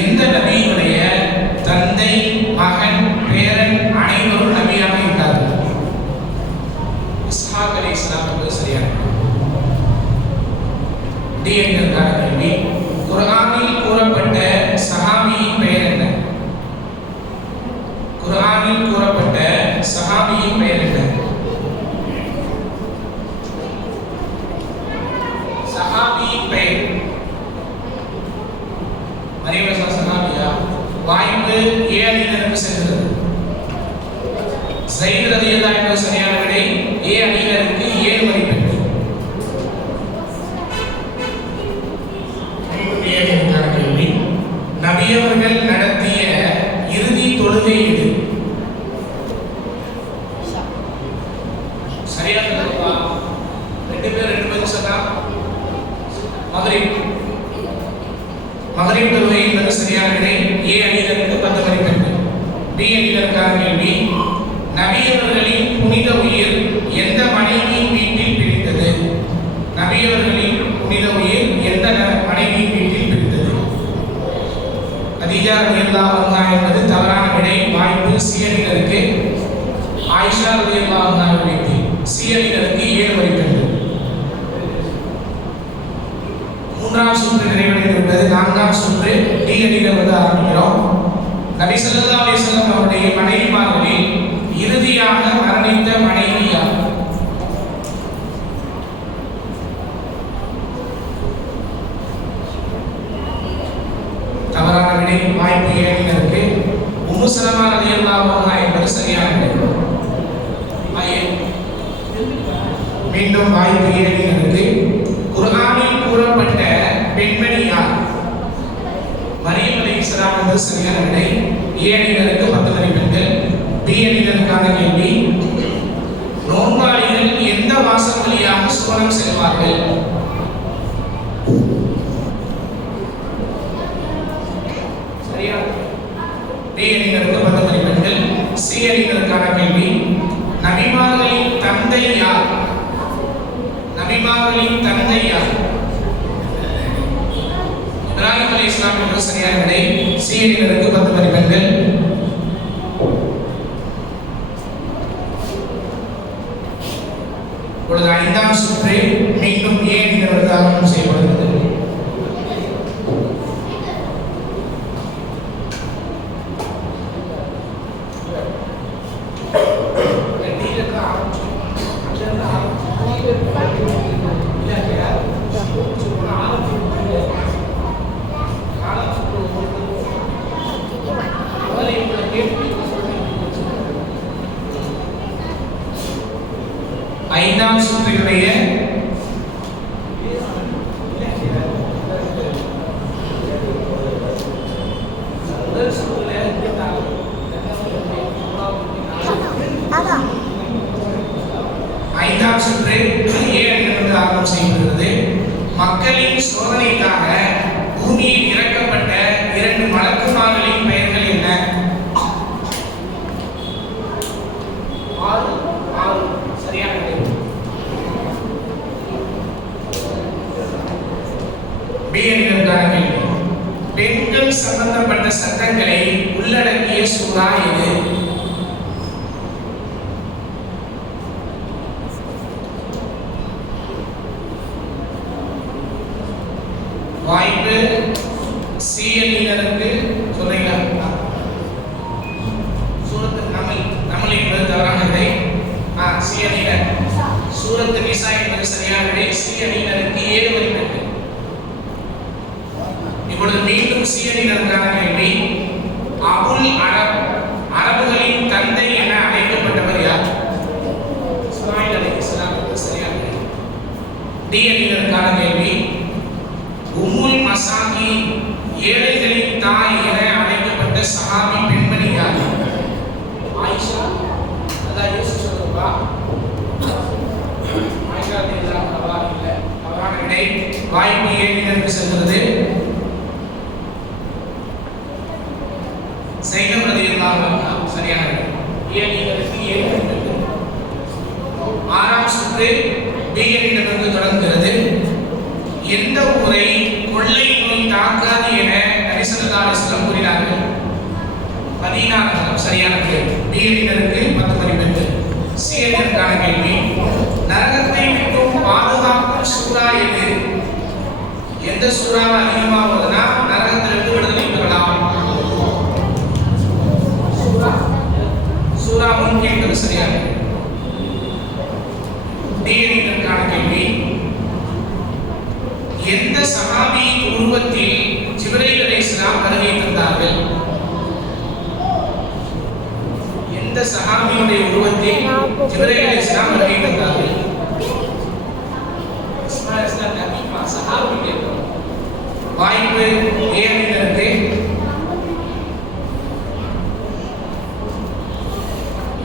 எந்த நபியினுடைய தந்தை, மகன், பேரன் அனைவரும் நபியாக இருந்தார்கள்? இஸ்ஹாக் அலைஹிஸ்ஸலாம் என்பது சரியான பதில். டி அணியினருக்கான கேள்வி. குர்ஆனில் கூறப்பட்ட சஹாபியின் பெயர் என்ன? குர்ஆனில் கூறப்பட்ட சஹாபியின் பெயர் என்ன? சஹாபியின் பெயர் மரியம சஹாபியா? வாய்ப்பு ஏ அணியினருக்கு செல்கிறது. ஸைத் ரலியல்லாஹு என்பது சரியான விடை. ஏ அணியினருக்கு 7 மதிப்பெண்கள். நபியவர்கள் நடத்திய இறுதி தொழுகை எது? சரியா சொல்லுங்க. 2 பேர் 2 பதில் சொன்னா மகரிப் தொழுகை என்பது சரியான விடை. ஏ அணியினருக்கு 10 மதிப்பெண்கள். பி அணியினருக்கான கேள்வி, நபி அவர்களின் புனித உயிர் எந்த மனைவியின் வீட்டில் பிரித்தது? நபி அவர்களின் புனித உயிர் எந்த மனைவியின் வீட்டில் பிரித்தது? கதீஜா ரலியல்லாஹு அன்ஹா என்பது தவறான விடை. வாய்ப்பு சி அணியினருக்கு. ஆயிஷா ரலியல்லாஹு அன்ஹா வீட்டில். சி அணியினருக்கு 7 மதிப்பெண்கள். மூன்றாம் சுற்று நிறைவடைந்துள்ளது. நான்காம் சுற்று டி அணியினர் வந்து ஆரம்பிக்கிறோம். நபி ஸல்லல்லாஹு அலைஹி வஸல்லம் அவருடைய மனைவிமார்களில் இறுதியாக மரணித்த மனைவி யார்? தவறான விடை. வாய்ப்பு ஏ அணியினருக்கு. உம்மு சலமா ரலியல்லாஹு அன்ஹா என்பது சரியான விடை. மீண்டும் வாய்ப்பு ஏ அணியினருக்கு. குர்ஆனில் கூறப்பட்ட பெண்மணி யார்? மரியம் அலைஹிஸ்ஸலாம் என்பது சரியான விடை. ஏ அணியினருக்கு 10 மதிப்பெண்கள். பி அணியினருக்கான கேள்வி, நோன்பாளிகள் எந்த வாசல் வழியாக சுவனம் செல்வார்கள்? சரியா? பி அணியினருக்கு 10 மதிப்பெண்கள். சி அணியினருக்கான கேள்வி, நபிமார்களின் தந்தை யார்? நபிமார்களின் தந்தை யார்? இப்ராஹிம் அலைஹிஸ்ஸலாம் என்பது சரியான விடை. சி அணியினருக்கு 10 மதிப்பெண்கள். இப்பொழுது 5ஆம் சுற்று மீண்டும் ஏ அணியினருக்கு ஆரம்பம் செய்யப்படுகிறது. ஐந்தாம் சுற்றினுடைய ஐந்தாம் சுற்று ஏ அணியினருக்கு ஆரம்பம் செய்யப்படுகிறது. மக்களின் சோதனைக்காக பூமியில் இறக்கப்பட்ட 2 மலக்குமார்களின் பெயர்கள் என்ன? சரியான விடை. பி அணியினருக்கான கேள்வி, பெண்கள் சம்பந்தப்பட்ட சட்டங்களை உள்ளடக்கிய சூரா எது? வாய்ப்பு சி அணியினருக்கு. சொல்றீங்களா? சூரத்து நமல் என்பது தவறான விடை. சி அணியினர். சூரத்து நிசா என்பது சரியான விடை. சி அணியினருக்கு 7 மதிப்பெண்கள். இப்பொழுது மீண்டும் சி அணியினருக்கான கேள்வி, அபுல் அரப் அரபுகளின் தந்தை என அழைக்கப்பட்டவர் யார்? இஸ்மாயில் அலைஹிஸ்ஸலாம் என்பது சரியான விடை. டி அணியினருக்கான கேள்வி, உம்முல் மசாகி ஏழைகளின் தாய் என அழைக்கப்பட்ட சஹாபி பெண்மணி யார்? ஆயிஷா. அதான் யோசிச்சு சொல்லுவா. ஆயிஷா ரலியல்லாஹு அன்ஹா இல்ல. தவறான விடை. வாய்ப்பு ஏ அணியினருக்கு செல்கிறது. ஸைனப் ரலியல்லாஹு அன்ஹா சரியான விடை. ஏ அணியினருக்கு 7 மதிப்பெண்கள். 6ஆம் சுற்று பி அணியினருக்கு தொடங்குகிறது. எந்த ஊரை கொள்ளை நோய் தாக்காது என நபி ஸல்லல்லாஹு அலைஹி வஸல்லம் கூறினார்கள்? மதீனா நகரம் சரியான விடை. பி அணியினருக்கு 10 மதிப்பெண்கள். சி அணியினருக்கான கேள்வி, நரகத்தை விட்டும் பாதுகாக்கும் சூரா எது? எந்த சூறாவை அதிகமாக ஓதுனா நரகத்திலிருந்து விடுதலை பெறலாம்? சூரா முல்க் என்பது சரியான விடை. டி அணியினருக்கான கேள்வி, எந்த சஹாபியின் உருவத்தில் ஜிப்ரீல் அலைஹிஸ்ஸலாம் வருகை தந்தார்கள்? எந்த சஹாபியுடைய உருவத்தில் ஜிப்ரீல் அலைஹிஸ்ஸலாம் வருகை தந்தார்கள்? இஸ்மாயில் அலைஹிஸ்ஸலாம் நபிமா சஹாபி கேட்கிறோம். வாய்ப்பு ஏ அணியினருக்கு.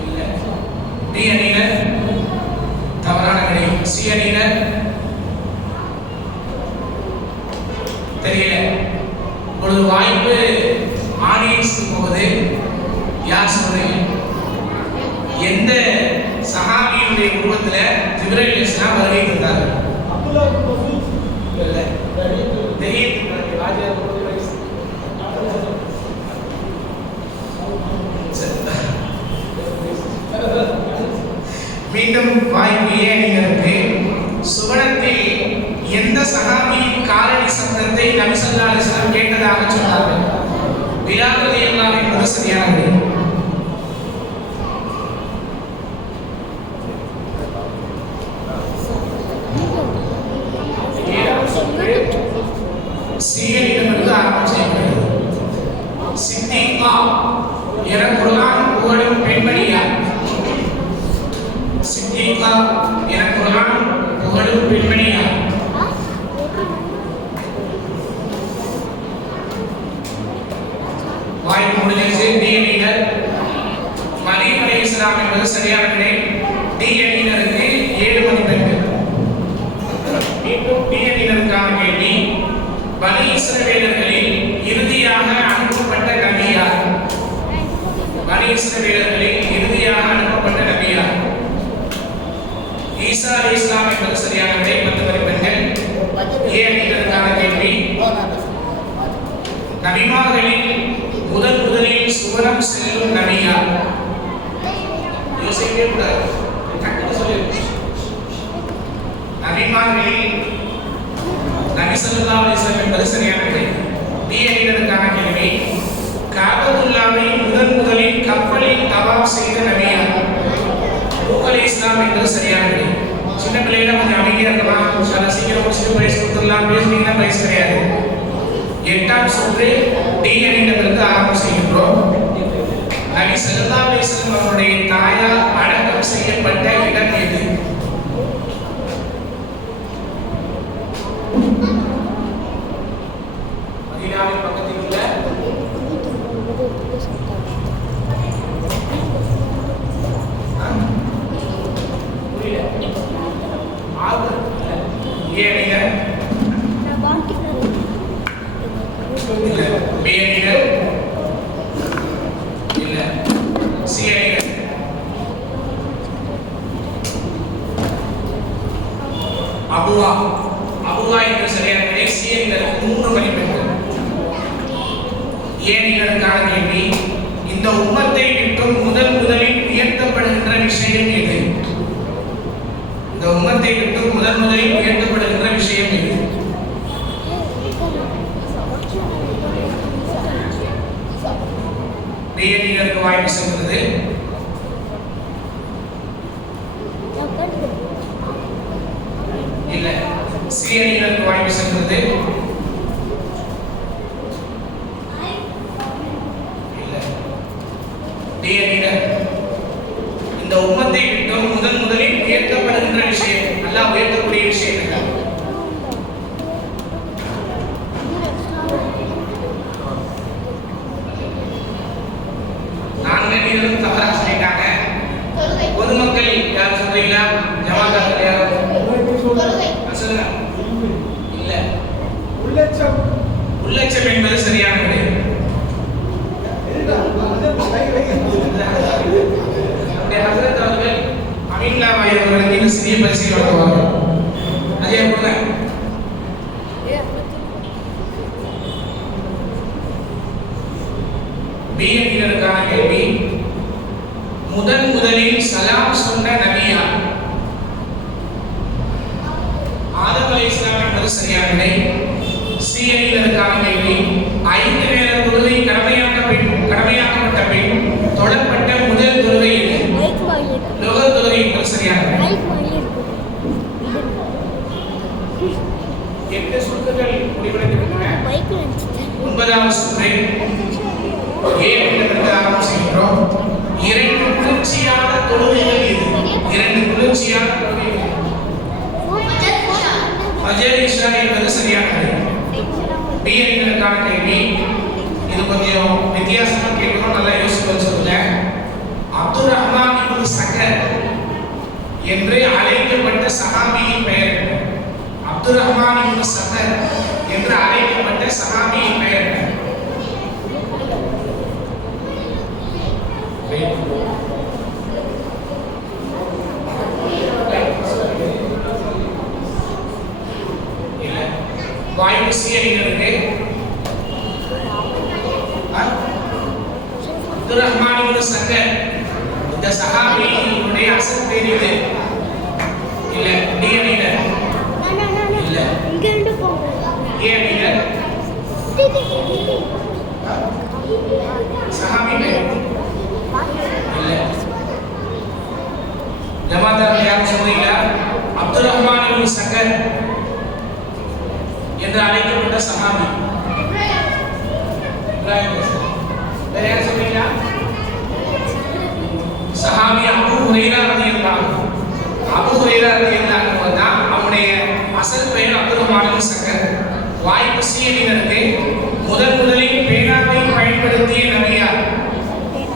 இல்ல. பி அணியினர். தவறான விடை. சி அணியினர். தெரியல. இப்பொழுது வாய்ப்பு ஆடியன்ஸுக்கு போகுது. யார் சொல்றீங்க? எந்த சஹாபியுடைய உருவத்துல ஜிப்ரீல் அலைஹிஸ்ஸலாம் வருகை தந்தார்கள்? இல்ல தெஹீத் ராஜா மீண்டும் வாய்ப்பு ஏனிகளுக்கு சுவனத்தில் எந்த சஹாபியின் காலடி சத்தத்தை நபி ஸல்லல்லாஹு அலைஹி வஸல்லம் கேட்டதாக சொன்னார்கள்? பிலால் ரலியல்லாஹு என்பது சரியானது. சீனிடமிருந்து ஆரம்பம் செய்யப்படுகிறது. சித்திகா என குர்ஆன் புகழும் பெண்மணியார். சித்திகா என குர்ஆன் புகழும் பெண்மணியார். வாய்ப்பு முடிஞ்சிருச்சு. டி அணியினர் மரியம் அலைஹிஸ்ஸலாம் என்பது சரியான விடை. டி அணியினருக்கு 7 மதிப்பெண்கள். மீண்டும் டி அணியினருக்கான கேள்வி. பனி இஸ்ரவேலர்களில் இறுதியாக அனுப்பப்பட்ட நபி யார்? பனி இஸ்ரவேலர்களில் இறுதியாக அனுப்பப்பட்ட நபி யார்? ஈசா அலைஹிஸ்ஸலாம் என்பது சரியான விடை. 10 மதிப்பெண்கள். ஏ அணியினருக்கான கேள்வி. நபிமார்களில் முதலில் சுவனம் செல்லும் நபி யார்? யோசிக்கவே கூடாது, டக்குனு சொல்லிடுங்க. நபிமார்களில் நபி ஸல்லல்லாஹு அலைஹி வஸல்லம் என்பது சரியான விடை. டி அணியினருக்கான கேள்வி. காபத்துல்லாவை முதலில் கப்பலில் தவாப் செய்த நபி யார்? நூஹ் அலைஹிஸ்ஸலாம் என்பது சரியான விடை. சின்ன பிள்ளைகளை கொஞ்சம் அமைதியா இருக்கலாம். சீக்கிரம் முடிச்சுட்டு பிரைஸ் கொடுத்துடலாம். பேசுனீங்கன்னா பிரைஸ் கிடையாது. 8ஆம் சுற்று டி அணியினருக்கு ஆரம்பம் செய்கின்றோம். நபி ஸல்லல்லாஹு அலைஹி வஸல்லம் அவருடைய தாயார் அடக்கம் செய்யப்பட்ட இடம் எது? மதீனாவின் பக்கத்தில் உள்ள அபுவா என்று சரியான விடை. சி அணியினருக்கு 3 மதிப்பெண்கள். ஏ அணியினருக்கான கேள்வி. இந்த உம்மத்தை விட்டும் முதலில் உயர்த்தப்படுகின்ற விஷயம் எது? இந்த உம்மத்தை விட்டும் முதலில் உயர்த்தப்படுகின்ற விஷயம் எது? பி அணியினருக்கு வாய்ப்பு செல்கிறது. இல்ல. சி அணியினருக்கு வாய்ப்பு செல்கிறது. இல்ல. டி அணியினர் இந்த உம்மத்தை விட்டும் முதலில் உயர்த்தப்படுகின்ற விஷயம், அல்லாஹ் உயர்த்தக்கூடிய விஷயம் என்ன? தவறா சொல்லிட்டாங்க. பொதுமக்கள் யார் சொல்றீங்களா? ஜமாத்தார்கள் யார் சொல்லுங்க. இல்ல. உள்ளட்சம் என்பது சரியான விடை. ஹஜ்ரத் அவர்கள் அமீன்லாவாய் அவர்களுக்கு சிறிய பரிசை வழங்குவார்கள். அதே போல பி அணியினருக்கான கேள்வி. முதலில் சலாம் சொன்ன நபி யார்? ஆதம் அலைஹிஸ்ஸலாம் என்பது சரியான விடை. சி அணியினருக்கான கேள்வி. 5 நேர தொழுகை கடமையாக்கப்பட்ட பின் தொழப்பட்ட முதல் தொழுகை எது? லோகர் தொழுகை என்பது சரியான விடை. 8 சுற்றுகள் முடிவடைந்துவிட்டன. 9ஆவது சுற்று ஏ அணியினருக்கு ஆரம்பம் செய்கிறோம். 2 குளிர்ச்சியான தொழுகைகள் எது? 2 குளிர்ச்சியான தொழுகைகள். ஃபஜர் இஷா என்பது சரியான விடை. பி அணியினருக்கான கேள்வி. இது கொஞ்சம் வித்தியாசமா கேட்கணும், நல்லா யோசிச்சு வச்சுக்கோங்க. அப்துர் ரஹ்மான் இப்னு சகர் என்று அழைக்கப்பட்ட சஹாபியின் பெயர் என்ன? அப்துர் ரஹ்மான் இப்னு சகர் என்று அழைக்கப்பட்ட சஹாபியின் பெயர் என்ன? அப்துல் ரஹ்மான் இப்னு சக்கர். இந்த சஹாபியுடைய அசல் பேர் இது இல்ல டி அணியினர் இல்ல இங்க இருந்து போங்க. ஏ அணியினர் சஹாபி பேர் இல்ல. ஜமாத்தார் யார் சொல்றீங்களா? அப்துல் ரஹ்மான் இப்னு சக்கர் என்று அழைக்கப்பட்ட சஹாபி. வேற யார் சொல்றீங்களா? சஹாபி அபூ ஹுரைரா ரலியல்லாஹு அன்ஹு. அபூ ஹுரைரா ரலியல்லாஹு அன்ஹு தான் அவருடைய அசல் பெயர் அப்துல் ரஹ்மான் இப்னு சக்கர். வாய்ப்பு சி அணியினருக்கு முதலில் பேனாவை பயன்படுத்திய நபியார்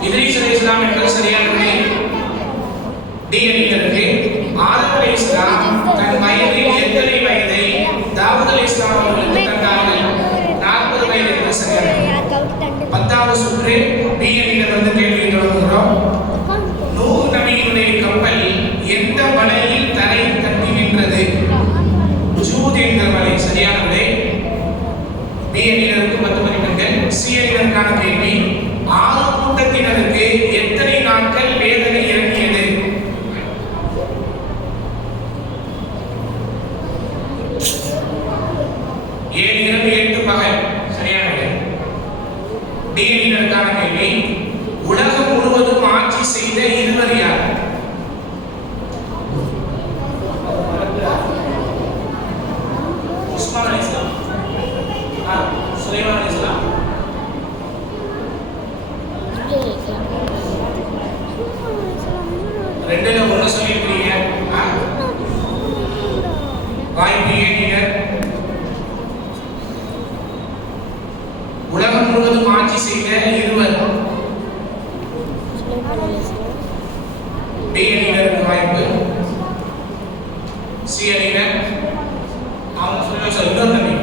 இத்ரீஸ் அலைஹிஸ்ஸலாம் என்பது சரியான விடை. டி அணியினருக்கு ஆதம் அலைஹிஸ்ஸலாம் தன் வயதில் எத்தனை வயதை தாவூத் அலைஹிஸ்ஸலாம் அவர்களுக்கு தந்தார்கள்? 40 வயது என்பது சரியான விடை. 10வது சுற்று பி அணியிலிருந்து கேள்வியை தொடங்குகிறோம். நூஹ் நபியினுடைய கப்பல் எந்த மலையில் தரை தட்டுகின்றது? ஜூத் என்ற மலை சரியான விடை. பி அணியினருக்கு 10 மதிப்பெண்கள். சி அணியினருக்கான கேள்வி, ஆறு கூட்டத்தினருக்கு எத்தனை நாட்கள் வேதனை இறங்கியது? ஏழு இரவு 8 பகல் சரியான விடை. டி அணியினருக்கான கேள்வி, உலகம் முழுவதும் ஆட்சி செய்த இருவர் யார்? உஸ்மான் அலைஹிஸ்ஸலாம், சுலைமான் அலைஹிஸ்ஸலாம், ரெண்டுல ஒண்ணு சொல்லிருக்கீங்க. வாய்ப்பு ஏனியர். உலகம் முழுவதும் ஆட்சி செய்த இருவர். டி அணியினருக்கு வாய்ப்பு. சி அணியினர் அவங்க சொல்ல இன்னொரு நபி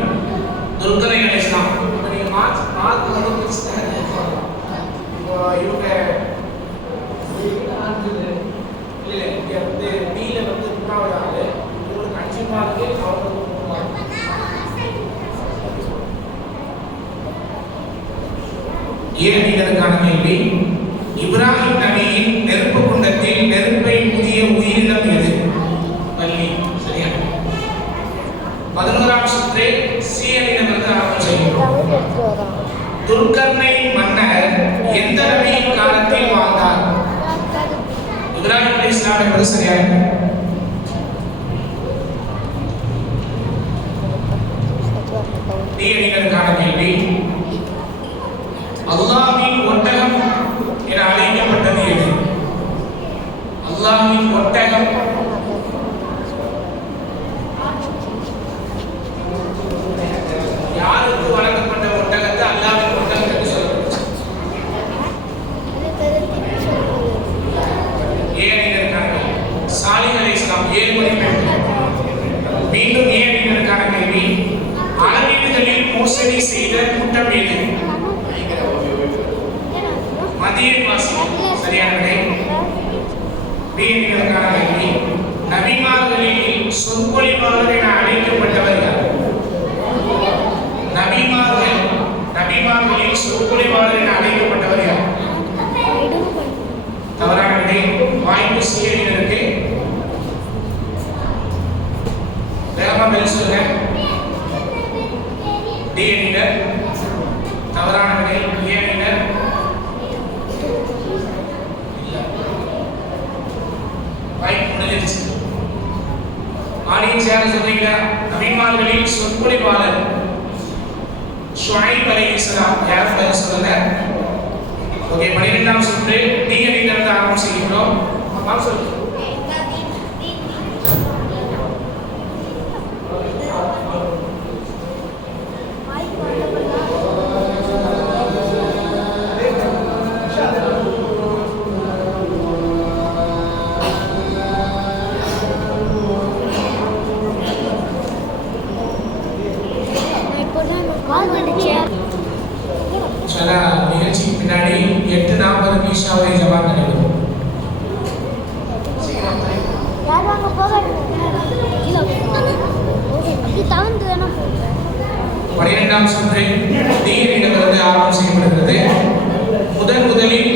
துல்கரை அலைஹிஸ்ஸலாம். நீங்க மார்க் வந்து பிரிச்சுட்டாங்க. இப்போ இவங்க இல்ல இங்க வந்து பில வந்து 3வது ஆளு இவங்களுக்கு 5 மார்க் அவங்களுக்கு 3 மார்க். ஏ அணியினருக்கான கேள்வி, இப்ராஹிம் நபியின் நெருப்பு குண்டத்தில் நெருப்பை ஊதிய உயிரினம் எது? பல்லி சரியா. 11வது சுற்று சி அணியினருக்கு ஆரம்பம் செய்கிறோம். துல்கர்னை மன்னர் எந்த நபியின் காலத்தில் வாழ்ந்தார்? இப்ராஹிம் அலைஹிஸ்ஸலாம் என்பது சரியானது. டி அணியினருக்கான கேள்வி, அல்லாஹ்வின் ஒட்டகம் என அழைக்கப்பட்டது எது? அல்லாஹ்வின் ஒட்டகம் யாருக்கு வழங்கப்பட்ட ஒட்டகத்தை அல்லாஹ்வின் ஒட்டகம் என்று சொல்லப்படுகிறது? ஏ அணியினருக்கான கேள்வி, சாலிஹ் அலைஹிஸ்ஸலாம் 7 மதிப்பெண்கள். மீண்டும் ஏ அணியினருக்கான கேள்வி, அளவீடுகளில் மோசடி செய்த கூட்டம் எது? மதியவாசி சரியான விடை. பி அணியினருக்கான கேள்வி, நபிமார்களில் சொற்பொழிவாளர் என அழைக்கப்பட்டவர் யார்? நபிமார்களில் சொற்பொழிவாளர் என அழைக்கப்பட்டவர் யார்? தவறான விடை. வாய்ப்பு சி அணியினருக்கு. வேகமா பதில் சொல்லுங்க. டி அணியினர் தவறான விடை. ஏ அணியினர் வாய்ப்பு முடிஞ்சிருச்சு. ஆடியன்ஸ் யாரும் சொல்றீங்களா? நபிமார்களில் சொற்பொழிவாளர் ஷுஐப் அலைஹிஸ்ஸலாம் யாரும் பதில் சொல்லல. ஓகே, 12ஆம் சுற்று டி அணியிலிருந்து ஆரம்பம் செய்கிறோம். சொல்லுங்க. சில நிகழ்ச்சிக்கு பின்னாடி 8:40 ஈஷாவுடைய ஜமாத் நடைபெறும். யார் வாங்க போகாது. 12ஆம் சுற்று டி அணியிலிருந்து ஆரம்பம் செய்யப்படுகிறது. முதலில்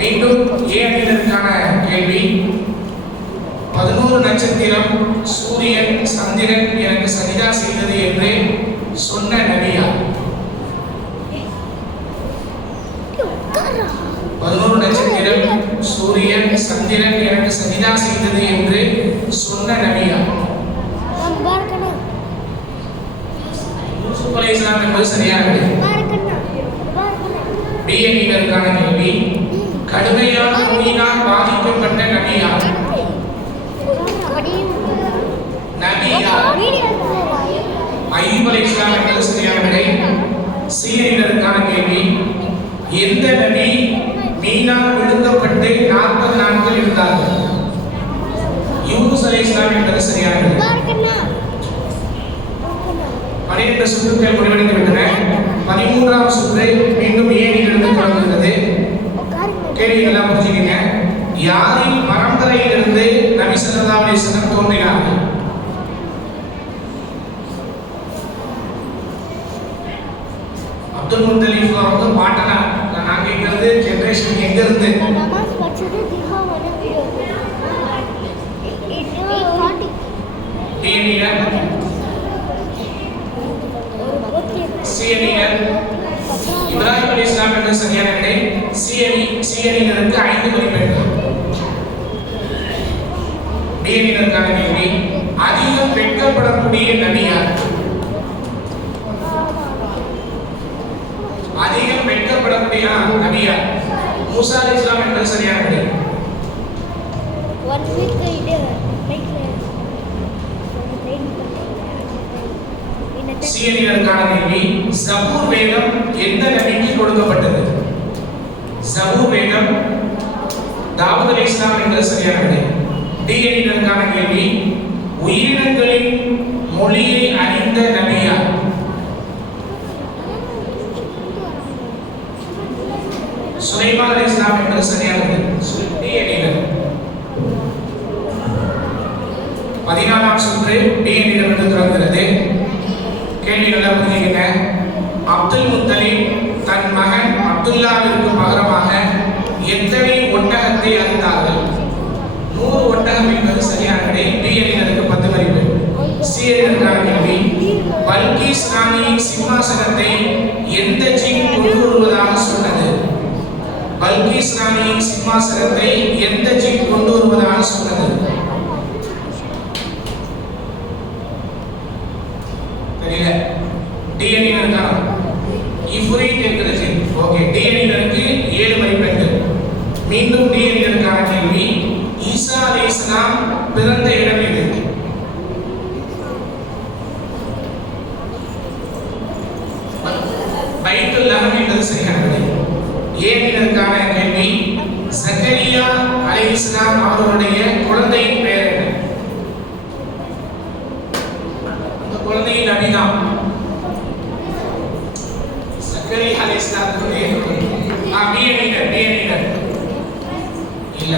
மீண்டும் ஏ அணியினருக்கான கேள்வி. 11 நட்சத்திரம் சூரியன் சந்திரன் எனக்கு சஜிதா செய்தது என்று சொன்ன நபி யார்? 11 நட்சத்திரம் சூரியன் சந்திரன் எனக்கு சஜிதா செய்தது என்று சொன்ன நபி யார்? யூசுப் அலைஹிஸ்ஸலாம் என்பது சரியான விடை. பி அணியினருக்கான கேள்வி. கடுமையான நோயினால் பாதிக்கப்பட்ட நபி யார்? நபி யார்? அய்யூப் அலைஹிஸ்ஸலாம் என்பது சரியான விடை. சி அணியினருக்கான கேள்வி. எந்த நபி மீனால் விழுங்கப்பட்டு 40 நாட்கள் இருந்தார்கள்? யூனுஸ் அலைஹிஸ்ஸலாம் என்பது சரியான விடை. 12 சுற்றுகள் முடிவடைந்து விட்டன. 13ஆம் சுற்று மீண்டும் ஏனிலிருந்து தொடங்குகிறது. கேள்வி எல்லாம் புரிஞ்சுக்கங்க. யாரின் பரம்பரையிலிருந்து நபி ஸல்லல்லாஹு அலைஹி வஸல்லம் தோன்றினார்கள்? அப்துல் முத்தலிப் அவங்க பாட்டனா. நான் கேட்கறது ஜெனரேஷன் எங்க இருந்து? டிஎன்ஏ சிஎன்இ இப்ராஹிம் அலைஹிஸ்ஸலாம் என்ற சரியான விடை. சிஎன்இ-க்கு 5 மதிப்பெண்கள். டிஎன்ஏ-க்கான கேள்வி. அதிகம் வெட்கப்படக்கூடிய நபி யார்? அதிகம் வெட்கப்படக்கூடிய நபி யார்? மூசா அலைஹிஸ்ஸலாம் என்ற சரியான விடை. சிஎன்இ-க்கான கேள்வி. ஜபூர் வேதம் எந்த நபிக்கு கொடுக்கப்பட்டது? ஜபூர் வேதம் தாவூத் அலைஹிஸ்ஸலாம் என்ற சரியான விடை. டிஎன்ஏ-க்கான கேள்வி. உயிரினங்களின் மொழியை அறிந்த நபி யார்? சுலைமான் அலைஹிஸ்ஸலாம் என்பது சரியான விடை. டிஎன்ஏ. 14ஆம் சுற்று டிஎன்ஏ-லிருந்து தொடங்குகிறது. கேள்வி நல்லா புரிஞ்சுக்கிட்ட. அப்துல் முத்தலிப் தன் மகன் அப்துல்லாவிற்கு பகரமாக எத்தனை ஒட்டகத்தை அளித்தார்கள்? 100 ஒட்டகம் என்பது சரியான விடை. டிஎன்ஏ-க்கு 10 மதிப்பு. சிஎன்இ-க்கான கேள்வி. பல்கீஸ் ராணியின் சிம்மாசனத்தை எந்த ஜின் கொண்டு வருவதாக சொன்னது? பல்கீஸ் ராணியின் சிம்மாசனத்தை எந்த ஜின் கொண்டு வருவதாக சொன்னது? தெரியல. டிஎன்ஏ-க்கான இஃப்ரீத் என்கிற ஜின். ஓகே, டிஎன்ஏ-க்கு 7 மதிப்பெண்கள். மீண்டும் டிஎன்ஏ-க்கான கேள்வி. ஈசா அலைஹிஸ்ஸலாம் பிறந்த இடம் எது? பைத்துல் லஹம் என்பது சரியான விடை. ஏனிற்கான கேள்வி. சக்கரியா அலைஹிஸ்ஸலாம் அவர்களுடைய குழந்தையின் பெயர் என்ன? அந்த குழந்தையின் நபிதான் சக்கரியா அலைஹிஸ்ஸலாத்துடைய பிஎன்இனர் இல்ல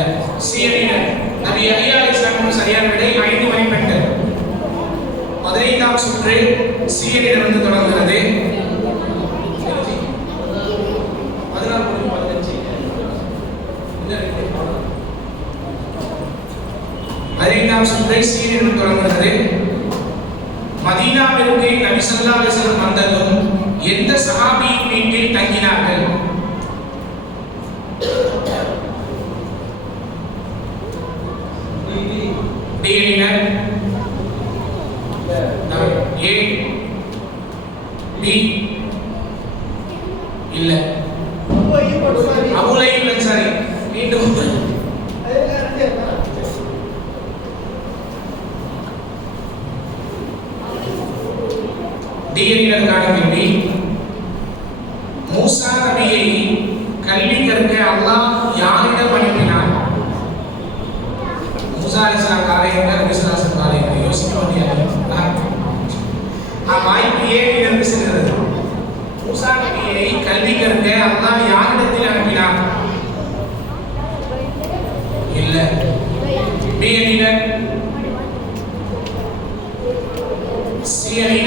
சிஎன்இனர் நபி யஹ்யா அலைஹிஸ்ஸலாம் சரியான விடை. 5 மதிப்பெண்கள். 15ஆம் சுற்று சிஎன்இனர் வந்து தொடங்குகிறது. 15ஆம் சுற்றை சீரில் தொடங்குகிறது. மதீனாவிற்கு நபி ஸல்லல்லாஹு அலைஹி வஸல்லம் வந்ததும் எந்த சஹாபியின் வீட்டில் தங்கினார்கள்? டிஎன்ஏ ஏ பி இல்ல அபுலைல் அன்சாரி. மீண்டும் டிஎன்ஏ-க்கான கேள்வி. மூசா நபியை கல்வி கற்க அல்லாஹ் யாரிடம் அனுப்பினார்? மூசா அலைஹிஸ்ஸலாம் காலையில நபி ஸல்லல்லாஹு அலைஹி வஸல்லம் காலையில யோசிக்க வேண்டியது. வாய்ப்பு ஏன் செல்கிறது? மூசா நபியை கல்வி கற்க அல்லாஹ் யாரிடத்தில் அனுப்பினார்? இல்ல பிஎன்இ சிஎன்இ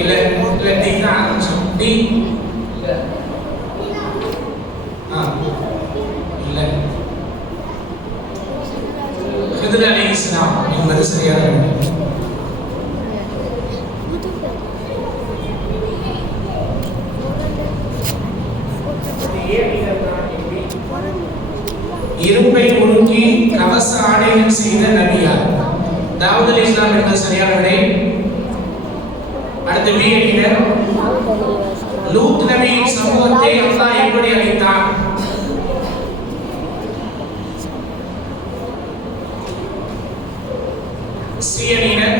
இல்ல இல்ல நீங்க டி இல்லை ஹிதர் அலைஹிஸ்ஸலாம் என்பது சரியான விடை. இரும்பை உருக்கி கவச ஆடைகள் செய்த நபியார். தாவூத் அலைஹிஸ்ஸலாம் என்பது சரியான விடை. அடுத்து பி அணியினர் லூத் நபியின் சமூகத்தை அல்லாஹ் எப்படி அழைத்தான்? சி அணியினர்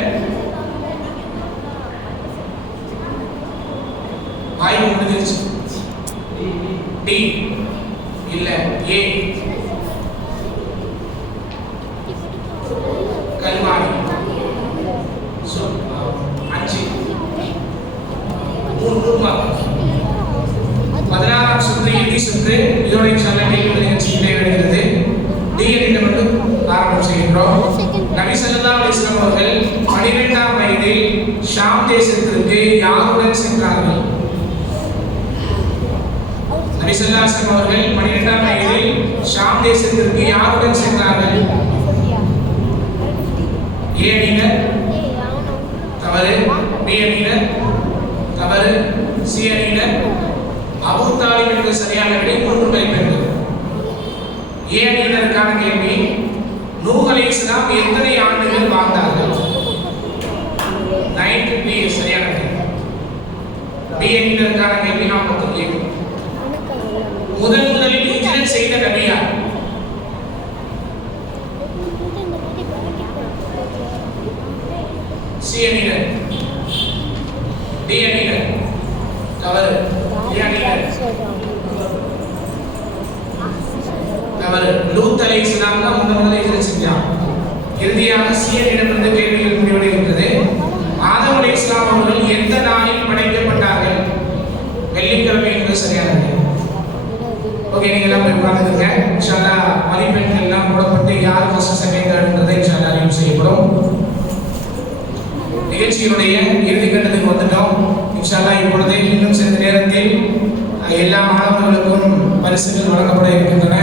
ஆய்வு முடிஞ்சிருச்சு. டி இல்ல ஏ கல்வாணி. So 5 3 mark. 16ஆம் சுற்று இறுதி சுற்று. இதோட இன்ஷாஅல்லாஹ் கேள்வி நிகழ்ச்சி நிறைவடைகிறது. டி அணியினர் மட்டும் ஆரம்பம் செய்கின்றோம். நபி ஸல்லல்லாஹு அலைஹி வஸல்லம் அவர்கள் 12ஆம் வயதில் ஷாம் தேசத்திற்கு யாருடன் சென்றார்கள்? நபி ஸல்லல்லாஹு அலைஹி வஸல்லம் அவர்கள் 12ஆம் வயதில் ஷாம் தேசத்திற்கு யாருடன் சென்றார்கள்? ஏ அணியினர் தவறு. பி அணியினர் தவறு. சி அணியினர் அபூ தாலிப் என்பது சரியான விடை. 3 மதிப்பெண்கள். ஏ அணியினருக்கான கேள்வி, நூஹ் அலைஹிஸ்ஸலாம் எத்தனை ஆண்டுகள் வாழ்ந்தார்கள்? 90 years சரியான விடை. பி அணியினருக்கான கேள்வி 47. முதலில் ஹிஜ்ரத் செய்த நபி யார்? சி அணியினர் டி அணியினர் தவறு. ஏ அணியினர் தவறு. லூத் அலைஹிஸ்ஸலாம் தான் முதலில் ஹிஜ்ரத் செஞ்சார். இறுதியாக சி அணியிடமிருந்து கேள்விகள் முடிவடைகின்றது. ஆதம் அலைஹிஸ்ஸலாம் அவர்கள் எந்த நாளில் படைக்கப்பட்டார்கள்? வெள்ளிக்கிழமை என்பது சரியான விடை. ஓகே, நீங்க எல்லாம் போய் உட்கார்ந்துருங்க. இன்ஷாஅல்லாஹ் மதிப்பெண்கள் எல்லாம் போடப்பட்டு யார் ஃபர்ஸ்ட் செகண்ட் தேர்ட்ன்றதை இன்ஷாஅல்லாஹ் அறிவிப்பு செய்யப்படும். நிகழ்ச்சியினுடைய இறுதி கட்டத்துக்கு வந்துட்டோம். இன்ஷாஅல்லாஹ் இப்பொழுது இன்னும் சிறிது நேரத்தில் எல்லா மாணவர்களுக்கும் பரிசுகள் வழங்கப்பட இருக்கின்றன.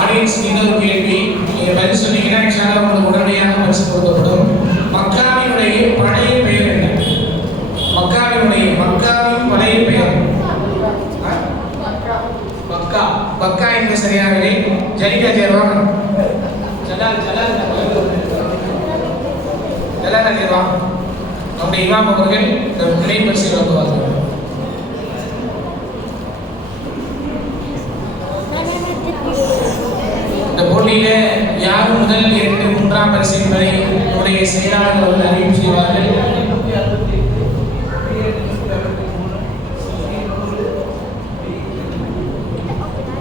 ஆடியன்ஸ் இன்னொரு கேள்வி, நீங்க பதில் சொன்னீங்கன்னா இன்ஷாஅல்லாஹ் உங்களுக்கு உடனடியாக பரிசு கொடுக்கப்படும். மக்காவினுடைய பழைய பெயர் என்ன? மக்காவின் பழைய பெயர் மக்கா. மக்கா என்பது சரியான விடை. ஜலிகா ஜெர்வான் ஜலால் ஜெர்வான் நம்முடைய இமாம் அவர்கள் நிலை பரிசு வழங்குவார்கள். இந்த போட்டியில யார் முதல் 2 3ஆம் பரிசு என்பதை நம்முடைய செயலாளர் அவர்கள் அறிவிப்பு செய்வார்கள்.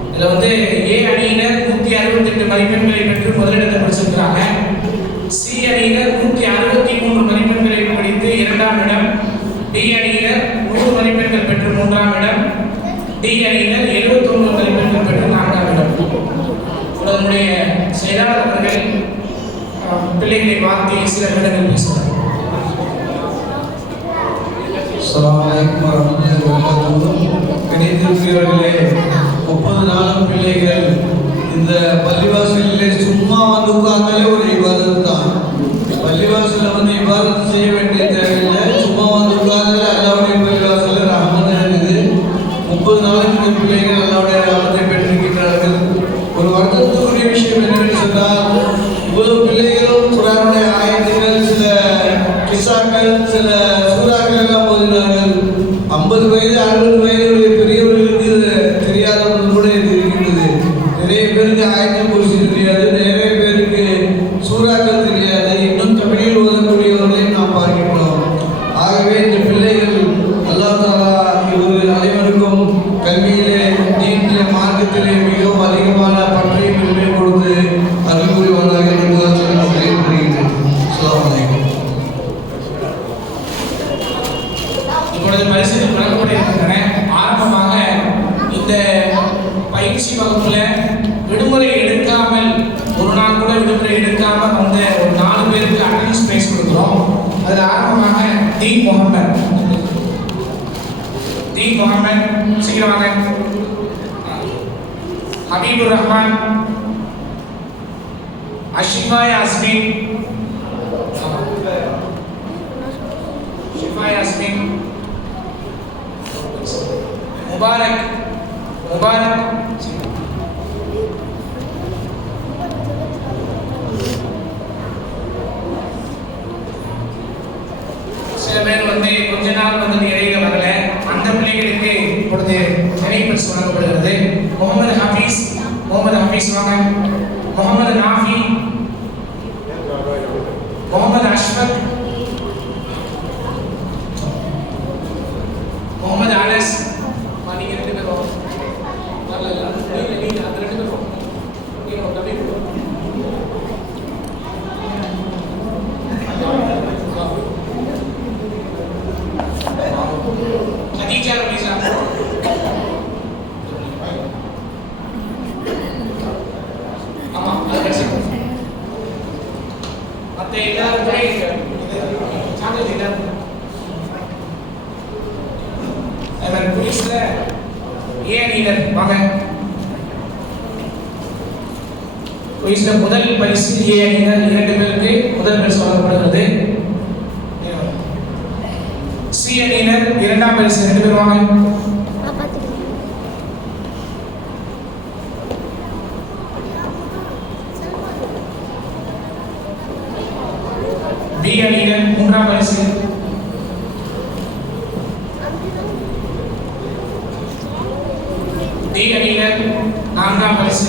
இதுல வந்து ஏ அணியினர் 168 மதிப்பெண்களை பெற்று முதலிடத்தை பிடிச்சிருக்கிறாங்க. சி அணியினர் 163 மதிப்பெண்களை பிடித்து 2ஆம் இடம். டி அணியினர் 100 மதிப்பெண்கள் பெற்று 3ஆம் இடம். டி அணியினர் 79 மதிப்பெண்கள் பெற்று 4ஆம் இடம். நம்முடைய செயலாளர் அவர்கள் பிள்ளைகளை வாழ்த்தி சில நிமிடங்கள் பேசுவார். அஸ்ஸலாமு அலைக்கும் வரஹ்மத்துல்லாஹி வபரகாத்துஹு. கணிதத்திற்குரியவர்களே, 30 நாளும் பிள்ளைகள் இந்த பள்ளிவாசலிலே சும்மா வந்து உட்கார்ந்தாலே ஒரு இபாதத் தான். பள்ளிவாசலில் வந்து இபாதத் செய்ய வேண்டிய தேவையில்லை. சும்மா வந்து உட்கார்ந்தாலே அல்லாஹ்வுடைய பள்ளிவாசலில் ரஹ்மத் இருக்குது. 30 நாளுக்கு இந்த பிள்ளைகள் அல்லாஹ்வுடைய ரஹ்மத்தை பெற்றிருக்கிறார்கள். ஒரு வருத்தத்துக்குரிய விஷயம் என்னவென்று சொன்னால், இவ்வளவு பிள்ளைகளும் குர்ஆனுடைய ஆயத்துகள், சில கிஸ்ஸாக்கள், சில சூறாக்கள் எல்லாம் ஓதினார்கள். 50 வயது 60 வயதுடைய பெரியவர்களுக்கு தெரியாதவர்கள் கூட இது இருக்கின்றது. நிறைய பேருக்கு ஆயத்துல் குர்சி தெரியாது, நிறைய பேருக்கு சூறாக்கள் தெரியாது. இன்னும் தமிழில் ஓதக்கூடியவர்களையும் நாம் பார்க்கின்றோம். ஆகவே இந்த பிள்ளைகள் அல்லாஹ் தஆலா இவர்கள் அனைவருக்கும் கல்வியிலே, தீனிலே, மார்க்கத்திலே மிகவும் அதிகமான பற்றையும் பெருமை கொடுத்து அருள் புரிவார். பயிற்சி வகுப்புல விடுமுறை எடுக்காமல் ஒரு நாள் கூட விடுமுறை எடுக்காமல் வந்த ஒரு 4 பேருக்கு அட்டெண்டன்ஸ் பிரைஸ் கொடுக்குறோம். அதில் ஆரம்பமாக தீன் முகமது சீக்கிரம் வாங்க. ஹபீபுர் ரஹ்மான், அஷிஃபா யாஸ்மின், முபாரக் சில பேர் வந்து கொஞ்ச நாள் வந்து இடையில வரல. அந்த பிள்ளைகளுக்கு இப்பொழுது நினைவு பரிசு வழங்கப்படுகிறது. முகமது ஹபீஸ் வாங்க. முகமது நாஃபி, முகமது அஷ்ஃபக், முகமது அனஸ். நீங்க 2 பேரும் வரல. நீங்க அந்த 2 பேரும் நீங்க அப்படியே खदीजा रमीजा, ஆமா அது சரி. மத்த எல்லாரும் சாப்பிட்டு எல்லாரும் அவன் புலிஸ்ல ஏனிலர் வாங்க. புலிஸ்ல முதல் பரிசு ஏனிலர் 2 பேருக்கு முதல் பரிசு வழங்கப்படுகிறது. சி அணியினர் 2ஆம் பரிசு 2 பேர் வாங்க. பி அணியினர் 3ஆம் பரிசு. டி அணியினர் 4ஆம் பரிசு.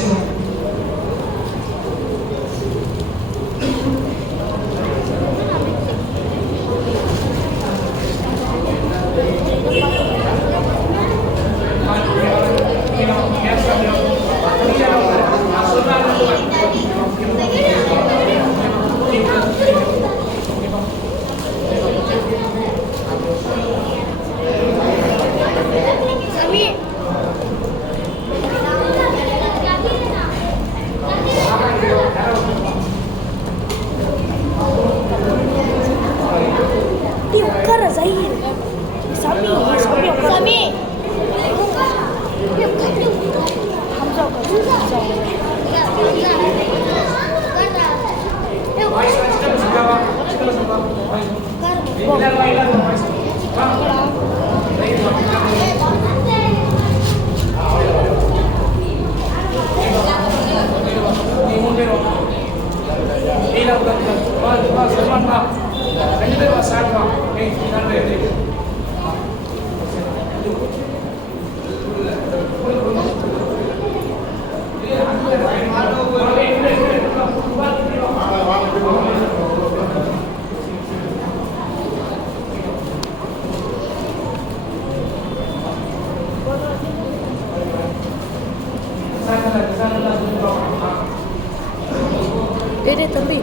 தம்பி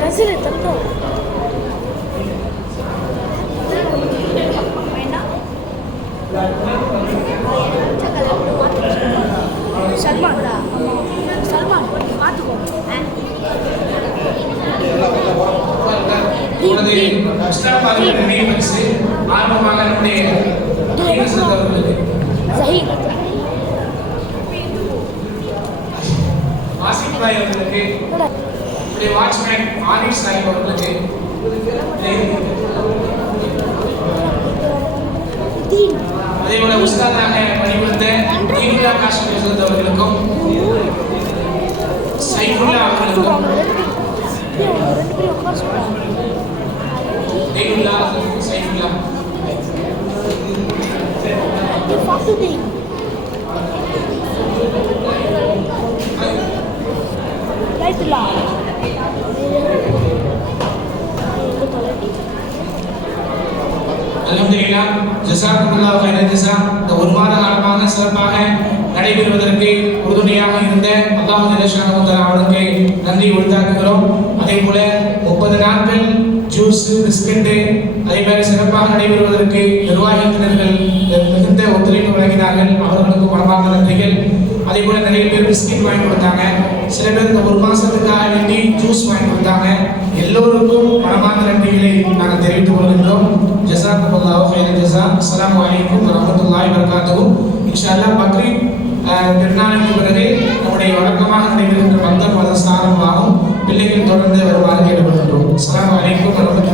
ரசிலே தந்தோம் சல்மான் பார்த்துக்கோ. ஆரம்பமாக நம்முடைய ஆசிப் பாய் அவர்களுக்கு, வாட்ச்மேன் ஆரிஃப் சாஹிப் அவர்களுக்கு, அதேபோல உஸ்தாதாக பணிபுரிந்த தீனுல்லா காஷ்மீர் அவர்களுக்கும் சைஃபுல்லா அவர்களுக்கும் தீனுல்லா சைஃபுல்லா அல்ஹம்துலில்லாஹ், ஜஸாக்குமுல்லாஹ் கைரல் ஜஸா. இந்த 1 மாத காலமாக சிறப்பாக நடைபெறுவதற்கு உறுதுணையாக இருந்த அல்லாஹ் ஜல்ல ஷானஹு வ தஆலா அவனுக்கு நன்றி உரித்தாக்குகிறோம். அதே போல 30 நாட்கள் ஜூஸ், பிஸ்கெட்டு அதே மாதிரி சிறப்பாக நடைபெறுவதற்கு நிர்வாகத்தினர்கள் மிகுந்த ஒத்துழைப்பு வழங்கினார்கள். அவர்களுக்கு மனமார்ந்த நன்றிகள். அதே போல நிறைய பேர் பிஸ்கெட் வாங்கி கொடுத்தாங்க. சில பேர் இந்த ஒரு மாசத்துக்காக வேண்டி ஜூஸ் வாங்கி கொடுத்தாங்க. எல்லோருக்கும் மனமார்ந்த நன்றிகளை நாங்கள் தெரிவித்துக் கொள்கின்றோம். ஜஸாக்குமுல்லாஹு ஹைரன் ஜஸா. அஸ்ஸலாமு அலைக்கும் வரஹ்மத்துல்லாஹி வபரகாத்துஹு. இன்ஷா அல்லாஹ் பக்ரீத் பெருநாளுக்கு பிறகு நம்முடைய வழக்கமாக நடைபெறுகின்ற மக்தப் மதரசா ஆரம்பமாகும். பிள்ளைகள் தொடர்ந்து வருமாறு கேட்டுக்கொள்கின்றோம். அஸ்ஸலாமு அலைக்கும் வரஹ்மத்துல்லாஹி